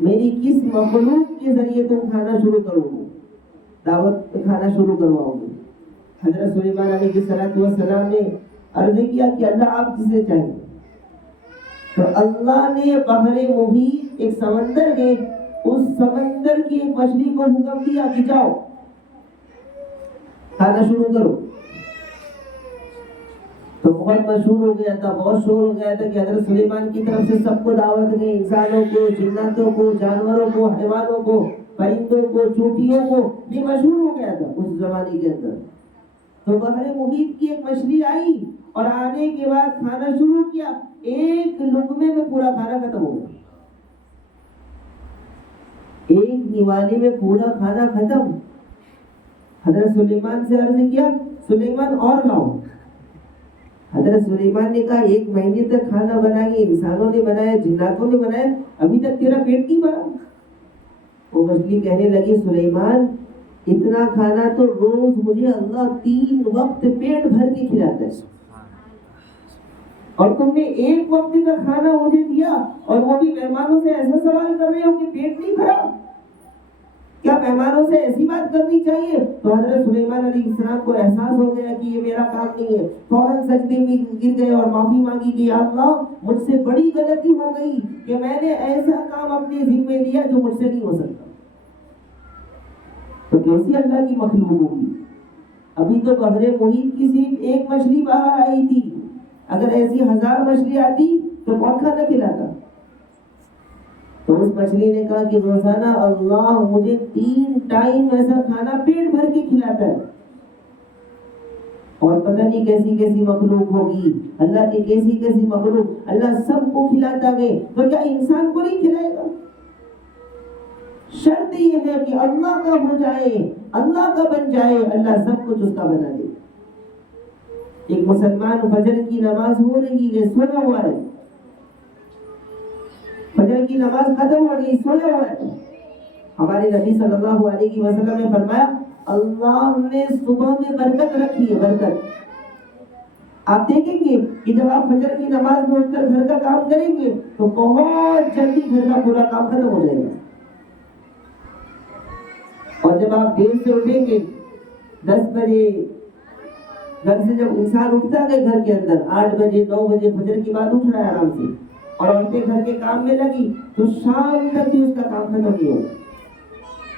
میری کس مخلوق کے ذریعے تم کھانا شروع کرو گے، دعوت کھانا شروع کرواؤ گے۔ حضرت سلیمان علیہ السلام نے عرض کیا کہ اللہ آپ جسے چاہیں. تو اللہ نے بحر محیط ایک سمندر میں اس سمندر کی ایک مچھلی کو حکم دیا کہ جاؤ کھانا شروع کرو. تو بہت مشہور ہو گیا تھا, بہت شور ہو گیا تھا کہ حضرت سلیمان کی طرف سے سب کو دعوت گئی, انسانوں کو, جناتوں کو, جانوروں کو, حیوانوں کو, پرندوں کو, چوٹیوں کو. یہ مشہور ہو گیا تھا اس زمانے کے اندر. تو بحر محیط کی ایک مچھلی آئی اور آنے کے بعد کھانا شروع کیا. ایک لقمے میں پورا کھانا ختم ہو گیا, ایک نوالی میں پورا کھانا ختم. حضرت سلیمان سے عرض کیا سلیمان اور لاؤ. حضرت سلیمان نے کہا 1 مہینے تک کھانا بنا کے انسانوں نے بنایا, جناتوں نے بنایا, ابھی تک تیرا پیٹ نہیں بھرا. وہ مچھلی کہنے لگی سلیمان اتنا کھانا تو روز مجھے اللہ 3 وقت پیٹ بھر کے کھلاتا ہے, اور تم نے 1 وقت کا کھانا مجھے دیا اور وہ بھی مہمانوں سے ایسا سوال کر رہے ہو کہ پیٹ نہیں بھرا. کیا مہمانوں سے ایسی بات کرنی چاہیے؟ تو حضرت سلیمان علیہ السلام کو احساس ہو گیا کہ یہ میرا کام نہیں ہے. فوراً سجدے میں گر گئے اور معافی مانگی کہ یا اللہ مجھ سے بڑی غلطی ہو گئی کہ میں نے ایسا کام اپنے ذمہ لیا جو مجھ سے نہیں ہو سکتا. تو کیسی اللہ کی مخلوق ہوگی؟ ابھی تو بحر محیط کی صرف ایک مچھلی باہر آئی تھی, اگر ایسی 1000 مچھلی آتی تو کون کھانا کھلاتا؟ تو اس مچھلی نے کہا کہ روزانہ اللہ مجھے 3 ٹائم ایسا کھانا پیٹ بھر کے کھلاتا ہے, اور پتہ نہیں کیسی کیسی مخلوق ہوگی, اللہ کی کیسی کیسی مخلوق. اللہ سب کو کھلاتا ہے تو کیا انسان کو نہیں کھلائے گا؟ شرط یہ ہے کہ اللہ کا ہو جائے, اللہ کا بن جائے, اللہ سب کچھ اس کا بنا دے. ایک مسلمان فجر کی نماز ہو رہی ہے, سویا ہوا ہے, فجر کی نماز ختم ہو گئی, سویا ہوا ہے. ہمارے نبی صلی اللہ علیہ وسلم نے فرمایا اللہ نے صبح میں برکت رکھی ہے, برکت. آپ دیکھیں گے کہ جب آپ فجر کی نماز میں اٹھ کر گھر کا کام کریں گے تو بہت جلدی گھر کا پورا کام ختم ہو جائے گا. اور جب آپ دیر سے اٹھیں گے 10 بجے, گھر سے جب انسان اٹھتا ہے گھر کے اندر 8 بجے 9 بجے فجر کی بعد اٹھ رہا ہے آرام سے, اور عورتیں گھر کے کام میں لگی تو شام تک ہی اس کا کام ختم نہیں ہوگا.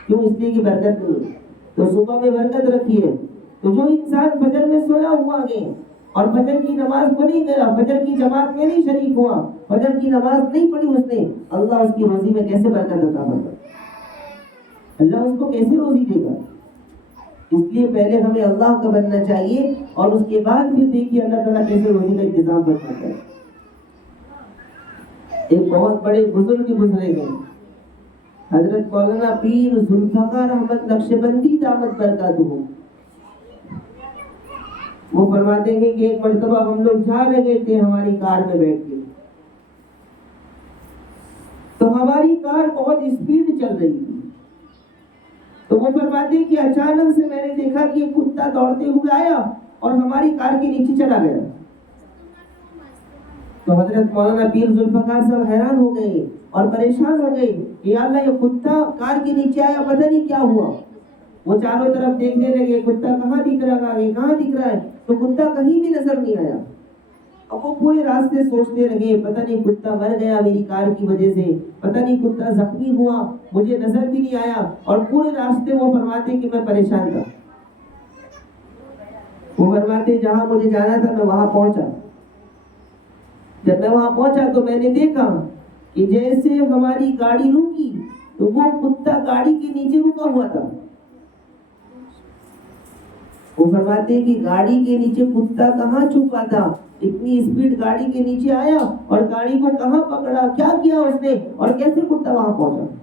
کیوں؟ اس لیے کہ برکت نہیں ہے. تو صبح میں برکت رکھی ہے. تو جو انسان فجر میں سویا ہوا ہے اور فجر کی نماز کو نہیں گیا, فجر کی جماعت میں نہیں شریک ہوا, فجر کی نماز نہیں پڑھی اس نے, اللہ اس کی روزی میں کیسے برکت عطا کرے؟ اللہ اس کو کیسے روزی دے گا؟ اس لیے پہلے ہمیں اللہ کا بننا چاہیے اور اس کے بعد پھر دیکھیے اللہ تعالیٰ کیسے روزی کا انتظام فرماتا ہے. ایک بہت بڑے بزرگ گزرے گئے, حضرت مولانا پیر ذوالفقار احمد نقشبندی دامت برکاتہ. وہ فرماتے ہیں کہ ایک مرتبہ ہم لوگ جا رہے تھے ہماری کار میں بیٹھ کے, تو ہماری کار بہت اسپیڈ چل رہی تھی. تو وہ فرماتے ہیں کہ اچانک سے میں نے دیکھا کہ ایک کتا دوڑتے ہوئے آیا اور ہماری کار کے نیچے چلا گیا. تو حضرت مولانا پیر ذوالفقار صاحب حیران ہو گئے اور پریشان ہو گئے کہ یا اللہ یہ کتا کار کے نیچے آیا, پتہ نہیں کیا ہوا. وہ چاروں طرف دیکھنے لگے, کتا کہاں دکھ رہا ہے, کہاں دکھ رہا ہے, تو کتا کہیں بھی نظر نہیں آیا. اب وہ پورے راستے سوچتے رہے پتہ نہیں کتا مر گیا میری کار کی وجہ سے, پتہ نہیں کتا زخمی ہوا, مجھے نظر بھی نہیں آیا. اور پورے راستے وہ فرماتے کہ میں پریشان تھا. وہ فرماتے جہاں مجھے جانا تھا میں وہاں پہنچا. جب میں وہاں پہنچا تو میں نے دیکھا کہ جیسے ہماری گاڑی رکی تو وہ کتا گاڑی کے نیچے رکا ہوا تھا. وہ فرماتے ہیں کہ گاڑی کے نیچے کتا کہاں چھپا تھا, اتنی اسپیڈ گاڑی کے نیچے آیا اور گاڑی کو کہاں پکڑا, کیا کیا اس نے, اور کیسے کتا وہاں پہنچا.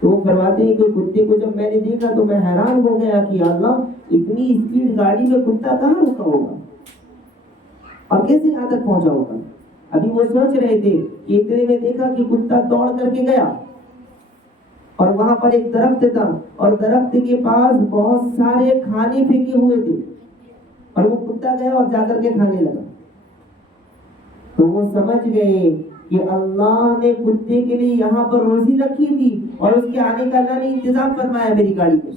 تو وہ فرماتے ہیں کہ کتے کو جب میں نے دیکھا تو میں حیران ہو گیا کہ اللہ اتنی اسپیڈ گاڑی میں کتا کہاں رکا ہوگا اور کیسے یہاں تک پہنچا ہوگا. ابھی وہ سوچ رہے تھے کہ اتنے میں دیکھا کہ کتا دوڑ کر کے گیا اور وہاں پر ایک درخت تھا اور درخت کے پاس بہت سارے کھانے پھینکے ہوئے تھے اور وہ کتا گیا اور جا کر کے کھانے لگا. تو وہ سمجھ گئے کہ اللہ نے کتے کے لیے یہاں پر روزی رکھی تھی اور اس کے آنے کا اللہ نے انتظام فرمایا میری گاڑی میں.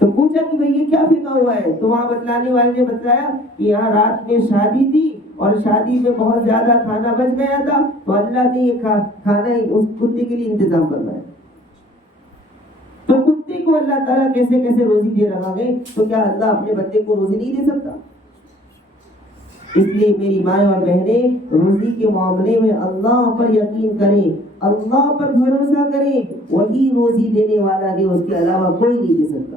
تو پوچھا کہ بھئی یہ کیا پھینکا ہوا ہے؟ تو وہاں بتلانے والے نے بتلایا کہ یہاں رات میں شادی تھی اور شادی میں بہت زیادہ کھانا بچ گیا تھا، تو اللہ نے یہ کھانا اس کتے کے لیے انتظام فرمایا۔ تو کتے کو اللہ تعالیٰ کیسے کیسے روزی دے رہا ہے، تو کیا اللہ اپنے بندے کو روزی نہیں دے سکتا؟ اس لیے میری مائیں اور بہنیں، روزی کے معاملے میں اللہ پر یقین کریں، اللہ پر بھروسہ کریں، وہی روزی دینے والا ہے، اس کے علاوہ کوئی نہیں دے سکتا۔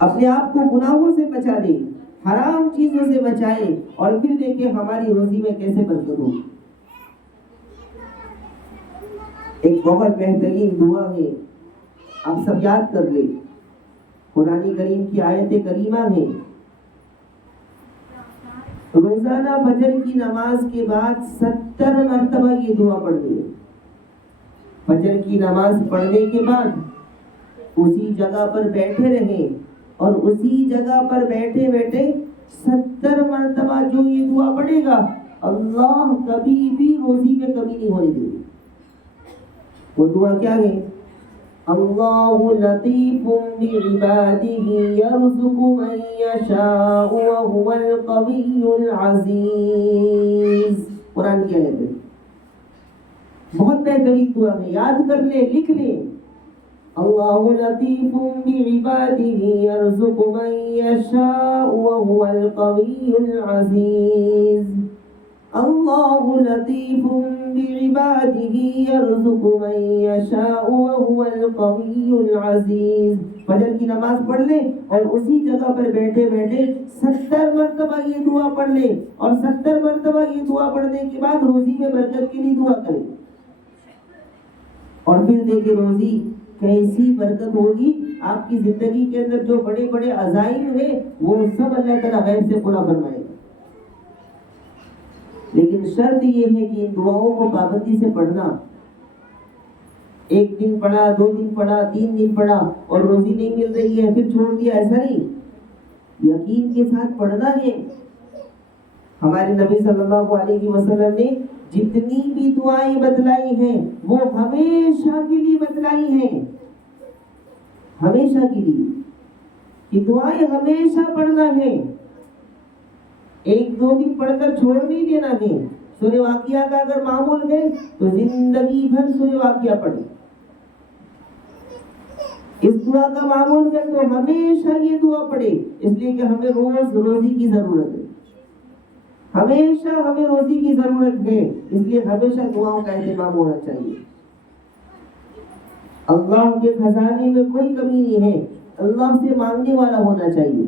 اپنے آپ کو گناہوں سے بچا لیں، حرام چیزوں سے بچائیں، اور پھر دیکھیں ہماری روزی میں کیسے برکت ہوگی۔ ایک بہت بہترین دعا ہے، آپ سب یاد کر لیں، قرآن کریم کی آیت کریمہ ہے، روزانہ فجر کی نماز کے بعد 70 مرتبہ یہ دعا پڑھنی ہے۔ فجر کی نماز پڑھنے کے بعد اسی جگہ پر بیٹھے رہیں، اور اسی جگہ پر بیٹھے بیٹھے 70 مرتبہ جو یہ دعا پڑھے گا، اللہ کبھی بھی روزی میں کمی نہیں ہونے دے گی۔ وہ دعا کیا ہے؟ اللہ لطیف بعبادہ یرزق من یشاء وہو القوی العزیز۔ قرآن کی آیت ہے، بہت بہترین دعا ہے، یاد کر لیں، لکھ لیں۔ اللہ لطیف بعبادہ یرزق من یشاء وہو القوی العزیز۔ اللہ لطیف بعبادہ یرزق من یشاء وہو القوی العزیز۔ فجر کی نماز پڑھ لیں اور اسی جگہ پر بیٹھے بیٹھے 70 مرتبہ یہ دعا پڑھ لیں، اور 70 مرتبہ یہ دعا پڑھنے کے بعد روزی میں برکت کے لیے دعا کریں، اور پھر دیکھیں روزی کیسی برکت ہوگی۔ آپ کی زندگی کے اندر جو بڑے بڑے عزائم ہیں وہ سب اللہ تعالیٰ غیب سے پورا فرمائے گا۔ لیکن شرط یہ ہے کہ ان دعاؤں کو پابندی سے پڑھنا۔ ایک دن پڑھا، 2 دن پڑھا، 3 دن پڑھا اور روزی نہیں مل رہی ہے پھر چھوڑ دیا، ایسا نہیں، یقین کے ساتھ پڑھنا ہے۔ ہمارے نبی صلی اللہ علیہ وسلم نے جتنی بھی دعائیں بتلائی ہیں وہ ہمیشہ کے لیے بتلائی ہیں، ہمیشہ کے لیے، کہ دعائیں ہمیشہ پڑھنا ہے، 1-2 دن پڑھ کر چھوڑ نہیں دینا ہے۔ سورہ واقعہ کا اگر معمول ہے تو زندگی بھر سورہ واقعہ پڑھیں۔ اس دعا کا معمول ہے تو ہمیشہ یہ دعا پڑھے، اس لیے کہ ہمیں روز روزی کی ضرورت ہے، ہمیشہ ہمیں روزی کی ضرورت ہے، اس لیے ہمیشہ دعاؤں کا اہتمام ہونا چاہیے۔ اللہ کے خزانے میں کوئی کمی نہیں ہے، اللہ سے مانگنے والا ہونا چاہیے۔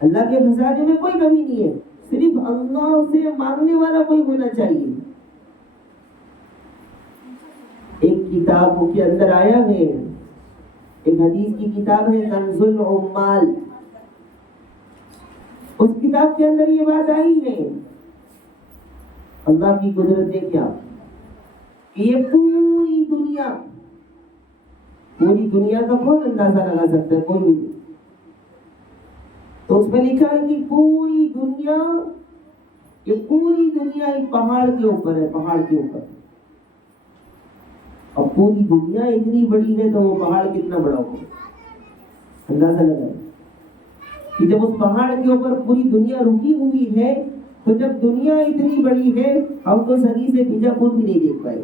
اللہ کے خزانے میں کوئی کمی نہیں ہے، صرف اللہ سے مانگنے والا کوئی ہونا چاہیے۔ ایک کتاب کے اندر آیا ہے، ایک حدیث کی کتاب ہے کنز العمال، اس کتاب کے اندر یہ بات آئی ہے، اللہ کی قدرت دیکھیں آپ، کہ یہ پوری دنیا کا کون اندازہ لگا سکتا ہے؟ کوئی نہیں۔ تو اس میں لکھا ہے کہ پوری دنیا ایک پہاڑ کے اوپر ہے، پہاڑ کے اوپر۔ اب پوری دنیا اتنی بڑی ہے تو وہ پہاڑ کتنا بڑا ہوگا، اندازہ لگائیں کہ جب اس پہاڑ کے اوپر پوری دنیا رکی ہوئی ہے، تو جب دنیا اتنی بڑی ہے، ہم تو صحیح سے بیجاپور بھی نہیں دیکھ پائے۔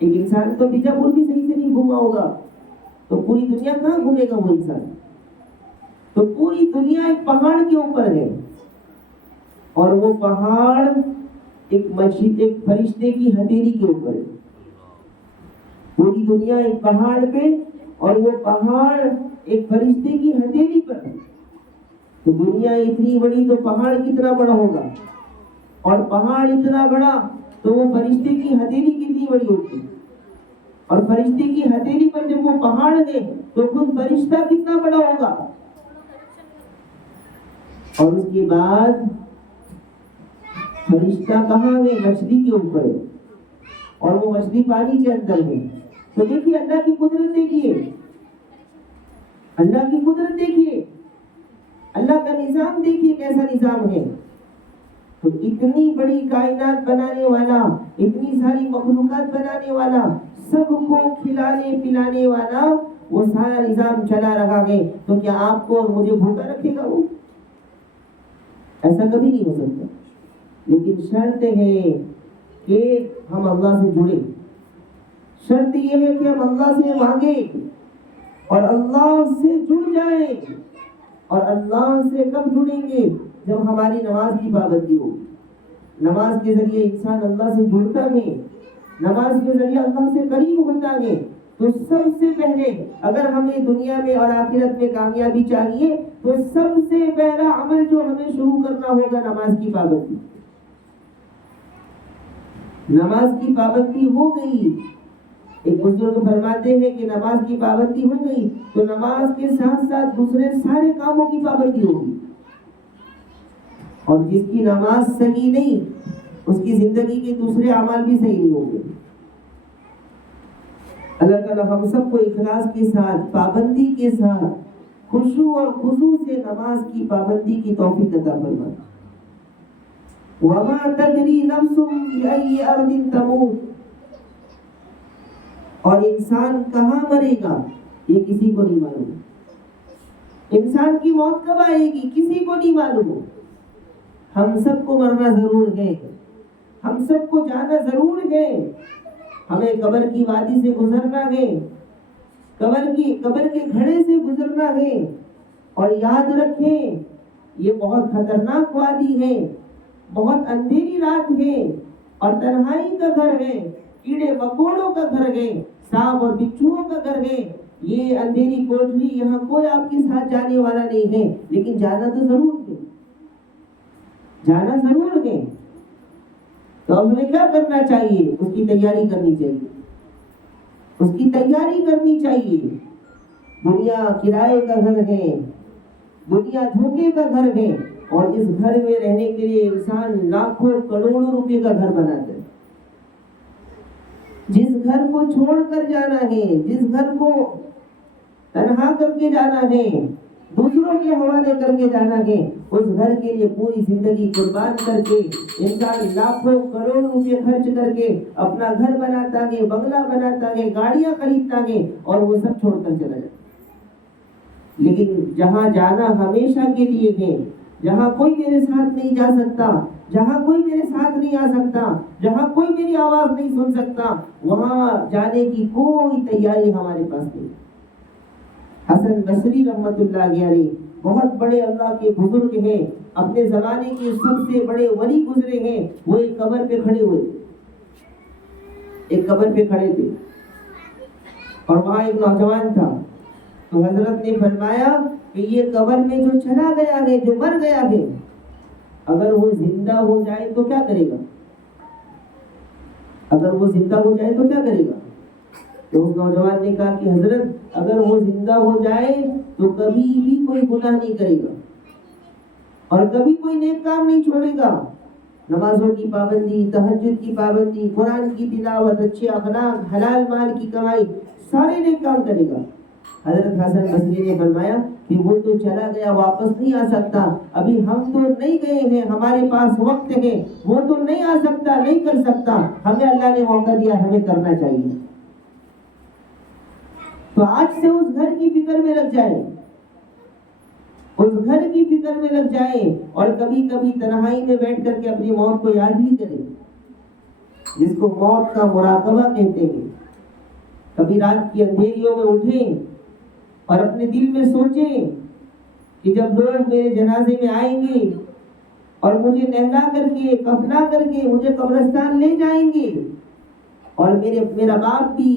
ایک انسان تو بیجاپور بھی صحیح سے نہیں گھوما ہوگا، تو پوری دنیا کہاں گھومے گا وہ انسان؟ تو پوری دنیا ایک پہاڑ کے اوپر ہے، اور وہ پہاڑ ایک فرشتے کی ہتھیلی کے اوپر ہے۔ پوری دنیا ایک پہاڑ پہ اور وہ پہاڑ ایک فرشتے کی ہتھیلی پر۔ تو دنیا اتنی بڑی تو پہاڑ کتنا بڑا ہوگا، اور پہاڑ اتنا بڑا تو وہ فرشتے کی ہتھیلی کتنی بڑی ہوگی، اور فرشتے کی ہتھیلی پر جب وہ پہاڑ ہے تو خود فرشتہ کتنا بڑا ہوگا۔ اور اس کے بعد فرشتہ کہاں ہے؟ مچھلی کے اوپر ہے، اور وہ مچھلی پانی کے اندر ہے۔ تو دیکھیے اللہ کی قدرت، دیکھیے اللہ کی قدرت، دیکھیے اللہ کا نظام، دیکھیے کیسا نظام ہے۔ تو اتنی بڑی کائنات بنانے والا، اتنی ساری مخلوقات بنانے والا، سب کو کھلانے پلانے والا، وہ سارا نظام چلا رہا ہے، تو کیا آپ کو اور مجھے بھوکا رکھے گا وہ؟ ایسا کبھی نہیں ہو سکتا۔ لیکن شرط ہے کہ ہم اللہ سے جڑیں، شرط یہ ہے کہ ہم اللہ سے مانگیں اور اللہ سے جڑ جائیں۔ اور اللہ سے کب جڑیں گے؟ جب ہماری نماز کی پابندی ہوگی۔ نماز کے ذریعے انسان اللہ سے جڑتا ہے، نماز کے ذریعے اللہ سے قریب ہوتا ہے۔ تو سب سے پہلے اگر ہمیں دنیا میں اور آخرت میں کامیابی چاہیے تو سب سے پہلا عمل جو ہمیں شروع کرنا ہوگا نماز کی پابندی۔ نماز کی پابندی ہو گئی، ایک بزرگ فرماتے ہیں کہ نماز کی پابندی ہو گئی تو نماز کے ساتھ ساتھ دوسرے سارے کاموں کی پابندی ہوگی، اور جس کی نماز صحیح نہیں اس کی زندگی کے دوسرے اعمال بھی صحیح نہیں ہوں گے۔ اللہ تعالیٰ ہم سب کو اخلاص کے ساتھ، پابندی کے ساتھ، خشوع اور خضوع سے نماز کی پابندی کی توفیق عطا فرمائے۔ وَمَا تَدْرِي نَفْسٌ بِأَيِّ أَرْضٍ تَمُوتُ، اور انسان کہاں مرے گا یہ کسی کو نہیں معلوم۔ انسان کی موت کب آئے گی کسی کو نہیں معلوم۔ ہم سب کو مرنا ضرور ہے، ہم سب کو جانا ضرور ہے، ہمیں قبر کی وادی سے گزرنا ہے، قبر کے گھڑے سے گزرنا ہے۔ اور یاد رکھیں یہ بہت خطرناک وادی ہے، بہت اندھیری رات ہے، اور تنہائی کا گھر ہے، کیڑے مکوڑوں کا گھر ہے، سانپ اور بچھوؤں کا گھر ہے۔ یہ اندھیری کوٹری، یہاں کوئی آپ کے ساتھ جانے والا نہیں ہے، لیکن جانا تو ضرور ہے، جانا ضرور ہے۔ تو اب ہمیں کیا کرنا چاہیے؟ اس کی تیاری کرنی چاہیے، اس کی تیاری کرنی چاہیے۔ دنیا کرائے کا گھر ہے، دنیا دھوکے کا گھر ہے، اور اس گھر میں رہنے کے لیے انسان لاکھوں کروڑوں روپے کا گھر بناتا ہے۔ جس گھر کو چھوڑ کر جانا ہے، جس گھر کو تنہا کر کے جانا ہے، دوسروں کے حوالے کر کے جانا ہے، اس گھر کے لیے پوری زندگی قربان کر کے انسان لاکھوں کروڑ روپے خرچ کر کے اپنا گھر بناتا ہے، بنگلہ بناتا ہے، گاڑیاں خریدتا ہے، اور وہ سب چھوڑ کر چلا جاتا ہے۔ لیکن جہاں جانا ہمیشہ کے لیے ہے، جہاں کوئی میرے ساتھ نہیں جا سکتا، جہاں کوئی میرے ساتھ نہیں آ سکتا، جہاں کوئی میری آواز نہیں سن سکتا، وہاں جانے کی کوئی تیاری ہمارے پاس نہیں۔ حسن بصری رحمت اللہ علیہ بہت بڑے اللہ کے بزرگ ہیں، اپنے زمانے کے سب سے بڑے ولی گزرے ہیں، وہ ایک قبر پہ کھڑے ہوئے، ایک قبر پہ کھڑے تھے، اور وہاں ایک نوجوان تھا۔ تو حضرت نے فرمایا کہ یہ قبر میں جو چلا گیا ہے، جو مر گیا ہے، اگر وہ زندہ ہو جائے تو کیا کرے گا؟ اگر وہ زندہ ہو جائے تو کیا کرے گا؟ تو اس نوجوان نے کہا کہ حضرت اگر وہ زندہ ہو جائے تو کبھی بھی کوئی گناہ نہیں کرے گا، اور کبھی کوئی نیک کام نہیں چھوڑے گا۔ نمازوں کی پابندی، تہجد کی پابندی، قرآن کی تلاوت، اچھے اخلاق، حلال مال کی کمائی، سارے نیک کام کرے گا۔ حضرت حسن بصری نے فرمایا کہ وہ تو چلا گیا، واپس نہیں آ سکتا، ابھی ہم تو نہیں گئے ہیں، ہمارے پاس وقت ہے، وہ تو نہیں آ سکتا، نہیں کر سکتا، ہمیں اللہ نے موقع دیا، ہمیں کرنا چاہیے۔ تو آج سے اس گھر کی فکر میں لگ جائے، اس گھر کی فکر میں لگ جائے، اور کبھی کبھی تنہائی میں بیٹھ کر کے اپنی موت کو یاد بھی کریں، جس کو موت کا مراقبہ کہتے ہیں۔ کبھی رات کی اندھیریوں میں اٹھیں اور اپنے دل میں سوچیں کہ جب لوگ میرے جنازے میں آئیں گے اور مجھے نہلا کر کے، کفنا کر کے مجھے قبرستان لے جائیں گے، اور میرا باپ بھی،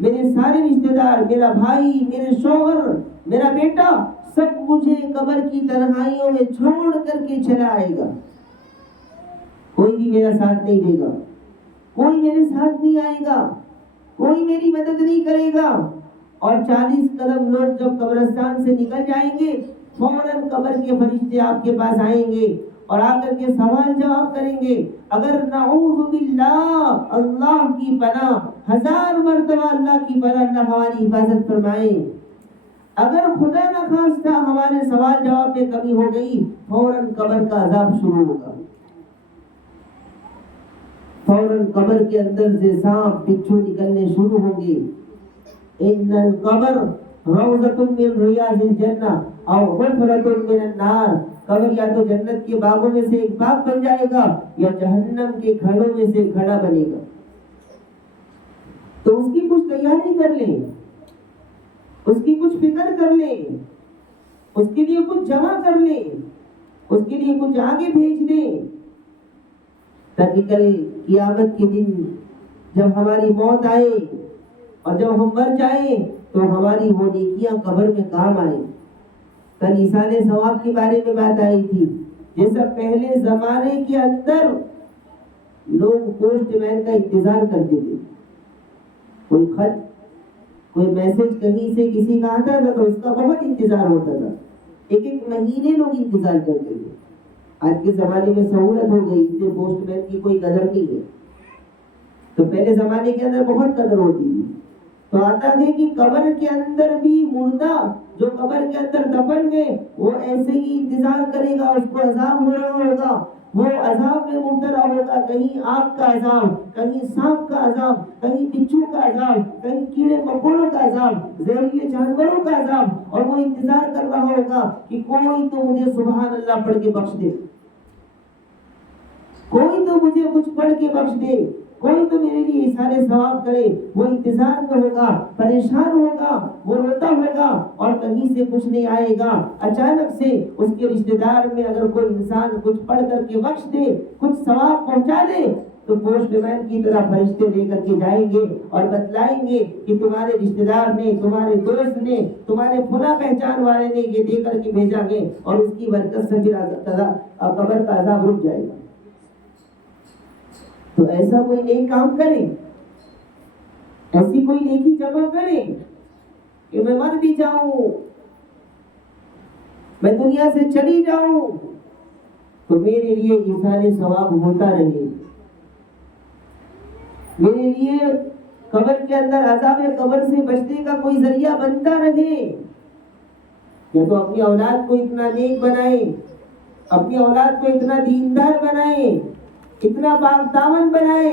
میرے سارے رشتہ دار، میرا بھائی، میرے شوہر، میرا بیٹا، سب مجھے قبر کی تنہائیوں میں چھوڑ کر کے چلا آئے گا، کوئی بھی میرا ساتھ نہیں دے گا، کوئی میرے ساتھ نہیں آئے گا، کوئی میری مدد نہیں کرے گا۔ اور 40 قدم لوگ جب قبرستان سے نکل جائیں گے، فوراً قبر کے فرشتے آپ کے پاس آئیں گے اور آ کر کے سوال جواب کریں گے۔ اگر نعوذ باللہ، اللہ کی پناہ، 1000 مرتبہ اللہ کی پناہ، اللہ ہماری حفاظت فرمائے، اگر خدا نہ خواستہ ہمارے سوال جواب میں کمی ہو گئی، فوراً قبر کا عذاب شروع ہوگا، فوراً قبر کے اندر سے سانپ بچھو نکلنے شروع ہوں گے، ان القبر روضۃ من ریاض الجنہ او حفرۃ من النار، قبر یا تو جنت کے باغوں میں سے ایک باغ بن جائے گا یا جہنم کے کھڑوں میں سے کھڑا بنے گا۔ تو اس کی کچھ تیاری کر لیں، اس کی کچھ فکر کر لیں، اس کے لیے کچھ جمع کر لیں، اس کے لیے کچھ آگے بھیج دیں، تاکہ کل قیامت کے دن جب ہماری موت آئے اور جب ہم مر جائیں تو ہماری وہ نیکیاں قبر میں کام آئیں۔ کل ایصال ثواب کے بارے میں بات آئی تھی، جیسا پہلے زمانے کے اندر لوگ پوسٹ مین کا انتظار کرتے تھے، کوئی خط کوئی میسج کہیں سے کسی کا آتا تھا تو اس کا بہت انتظار ہوتا تھا، ایک ایک مہینے لوگ انتظار کرتے تھے۔ آج کے زمانے میں سہولت ہو گئی، اس لیے پوسٹ مین کی کوئی قدر نہیں ہے، تو پہلے زمانے کے اندر بہت قدر ہوتی تھی۔ تو آتا ہے کہ قبر کے اندر بھی مردہ جو قبر کے اندر دفن گئے وہ ایسے ہی انتظار کرے گا، اس کو عذاب ہو رہا ہوگا، وہ عذاب میں مبتلا ہوگا، کہیں آگ کا عذاب، کہیں سانپ کا عذاب، کہیں بچھو کا عذاب، کہیں کیڑے مکوڑوں کا عذاب، زہریلے جانوروں کا عذاب، اور وہ انتظار کر رہا ہوگا کہ کوئی تو مجھے سبحان اللہ پڑھ کے بخش دے، کوئی تو مجھے کچھ پڑھ کے بخش دے، کوئی تو میرے لیے ایصال ثواب کرے۔ وہ انتظار میں ہوگا، پریشان ہوگا، وہ روتا ہوگا اور کہیں سے کچھ نہیں آئے گا۔ اچانک سے اس کے رشتہ دار میں اگر کوئی انسان کچھ پڑھ کر کے بخش دے، کچھ ثواب پہنچا دے، تو پوسٹ مین کی طرح فرشتے لے کر کے جائیں گے اور بتلائیں گے کہ تمہارے رشتہ دار نے، تمہارے دوست نے، تمہارے فلاں پہچان والے نے یہ دے کر کے بھیجا گے، اور اس کی برکت سے پھر قبر کا عذاب رک جائے گا۔ تو ایسا کوئی نیک کام کرے، ایسی کوئی نیکی جمع کرے کہ میں مر بھی جاؤں، میں دنیا سے چلی جاؤں تو میرے لیے ایصال ثواب ہوتا رہے، میرے لیے قبر کے اندر عذاب قبر سے بچنے کا کوئی ذریعہ بنتا رہے۔ یا تو اپنی اولاد کو اتنا نیک بنائے، اپنی اولاد کو اتنا دیندار بنائے، اتنا پاک دامن بنائے،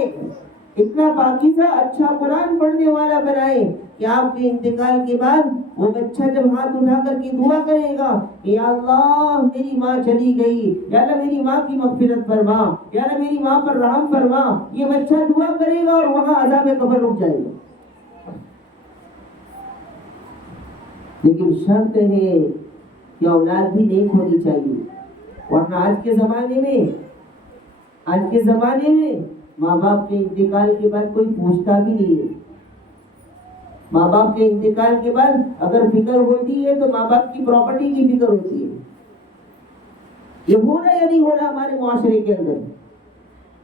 اتنا پاکیزہ اچھا قرآن پڑھنے والا بنائے کہ آپ کے انتقال کے بعد وہ بچہ جب ہاتھ اٹھا کر کے دعا کرے گا کہ یا اللہ میری ماں چلی گئی، یا اللہ میری ماں کی مغفرت فرما، یا اللہ میری ماں پر رحم فرما، یہ بچہ دعا کرے گا اور وہاں عذاب قبر رک جائے گا۔ لیکن شرط ہے کہ اولاد بھی نیک ہونی چاہیے، ورنہ آج کے زمانے میں ماں باپ کے انتقال کے بعد کوئی پوچھتا بھی نہیں ہے۔ ماں باپ کے انتقال کے بعد اگر فکر ہوتی ہے تو ماں باپ کی پراپرٹی کی فکر ہوتی ہے۔ یہ ہو رہا یا نہیں ہو رہا ہمارے معاشرے کے اندر؟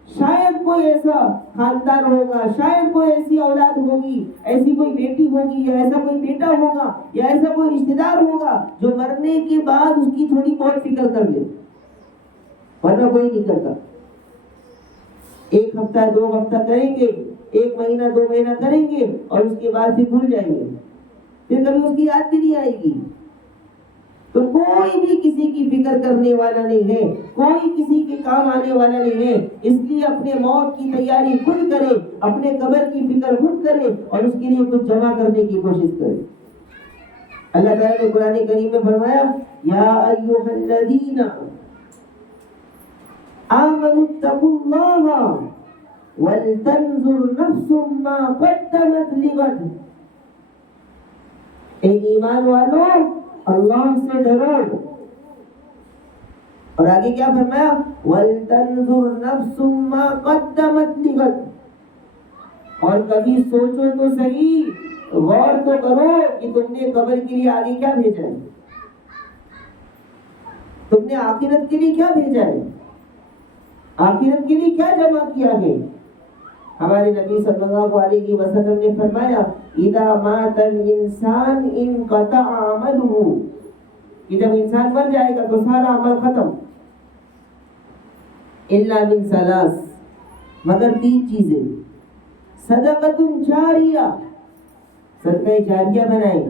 شاید کوئی ایسا خاندان ہوگا، شاید کوئی ایسی اولاد ہوگی، ایسی کوئی بیٹی ہوگی، یا ایسا کوئی بیٹا ہوگا، یا ایسا کوئی رشتہ دار ہوگا جو مرنے کے بعد اس کی تھوڑی بہت فکر کر لے، ورنہ کوئی نہیں کرتا۔ ایک ہفتہ 2 ہفتہ کریں گے، 1 مہینہ 2 مہینہ کریں گے اور اس کے بعد پھر بھول جائیں گے، پھر کبھی اس کی یاد بھی نہیں آئے گی۔ تو کوئی بھی کسی کی فکر کرنے والا نہیں ہے، کوئی کسی کے کام آنے والا نہیں ہے، اس لیے اپنے موت کی تیاری خود کرے، اپنے قبر کی فکر خود کرے اور اس کے لیے کچھ جمع کرنے کی کوشش کرے۔ اللہ تعالیٰ نے قرآن کریم میں فرمایا یا ایھا الذین آمنوا اتقوا اللہ ولتنظر نفس ما قدمت لغد، اے ایمان والو اللہ سے ڈرو، اور آگے کیا فرمایا ولتنظر نفس ما قدمت لغد، اور کبھی سوچو تو صحیح، غور تو کرو کہ تم نے قبر کے لیے آگے کیا بھیجا ہے، تم نے آخرت کے لیے کیا بھیجا ہے، آخرت کے لیے کیا جمع کیا ہے۔ ہمارے نبی صلی اللہ علیہ وسلم نے فرمایا اذا مات الانسان انقطع عمله، کہ جب انسان مر جائے گا تو سارا عمل ختم، الا من ثلاث، مگر 3 چیزیں، صدقۃ جاریہ، صدقہ جاریہ بنائیں،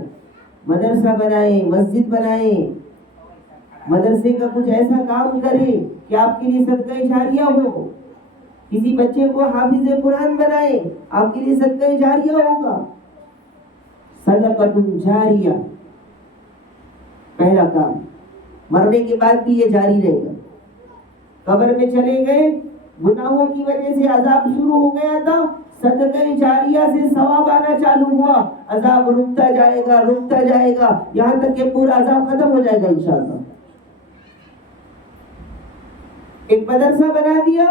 مدرسہ بنائیں، مسجد بنائیں، مدرسے کا کچھ ایسا کام کریں کہ آپ کے لیے صدقہ جاریہ ہو، کسی بچے کو حافظ قرآن بنائیں، آپ کے لیے صدقہ جاریہ ہوگا۔ صدقۃ جاریہ، پہلا کام، مرنے کے بعد بھی یہ جاری رہے گا۔ قبر میں چلے گئے، گناہوں کی وجہ سے عذاب شروع ہو گیا تھا، صدقہ جاریہ سے ثواب آنا چالو ہوا، عذاب رکتا جائے گا رکتا جائے گا، یہاں تک کہ پورا عذاب ختم ہو جائے گا انشاءاللہ۔ ایک مدرسہ بنا دیا،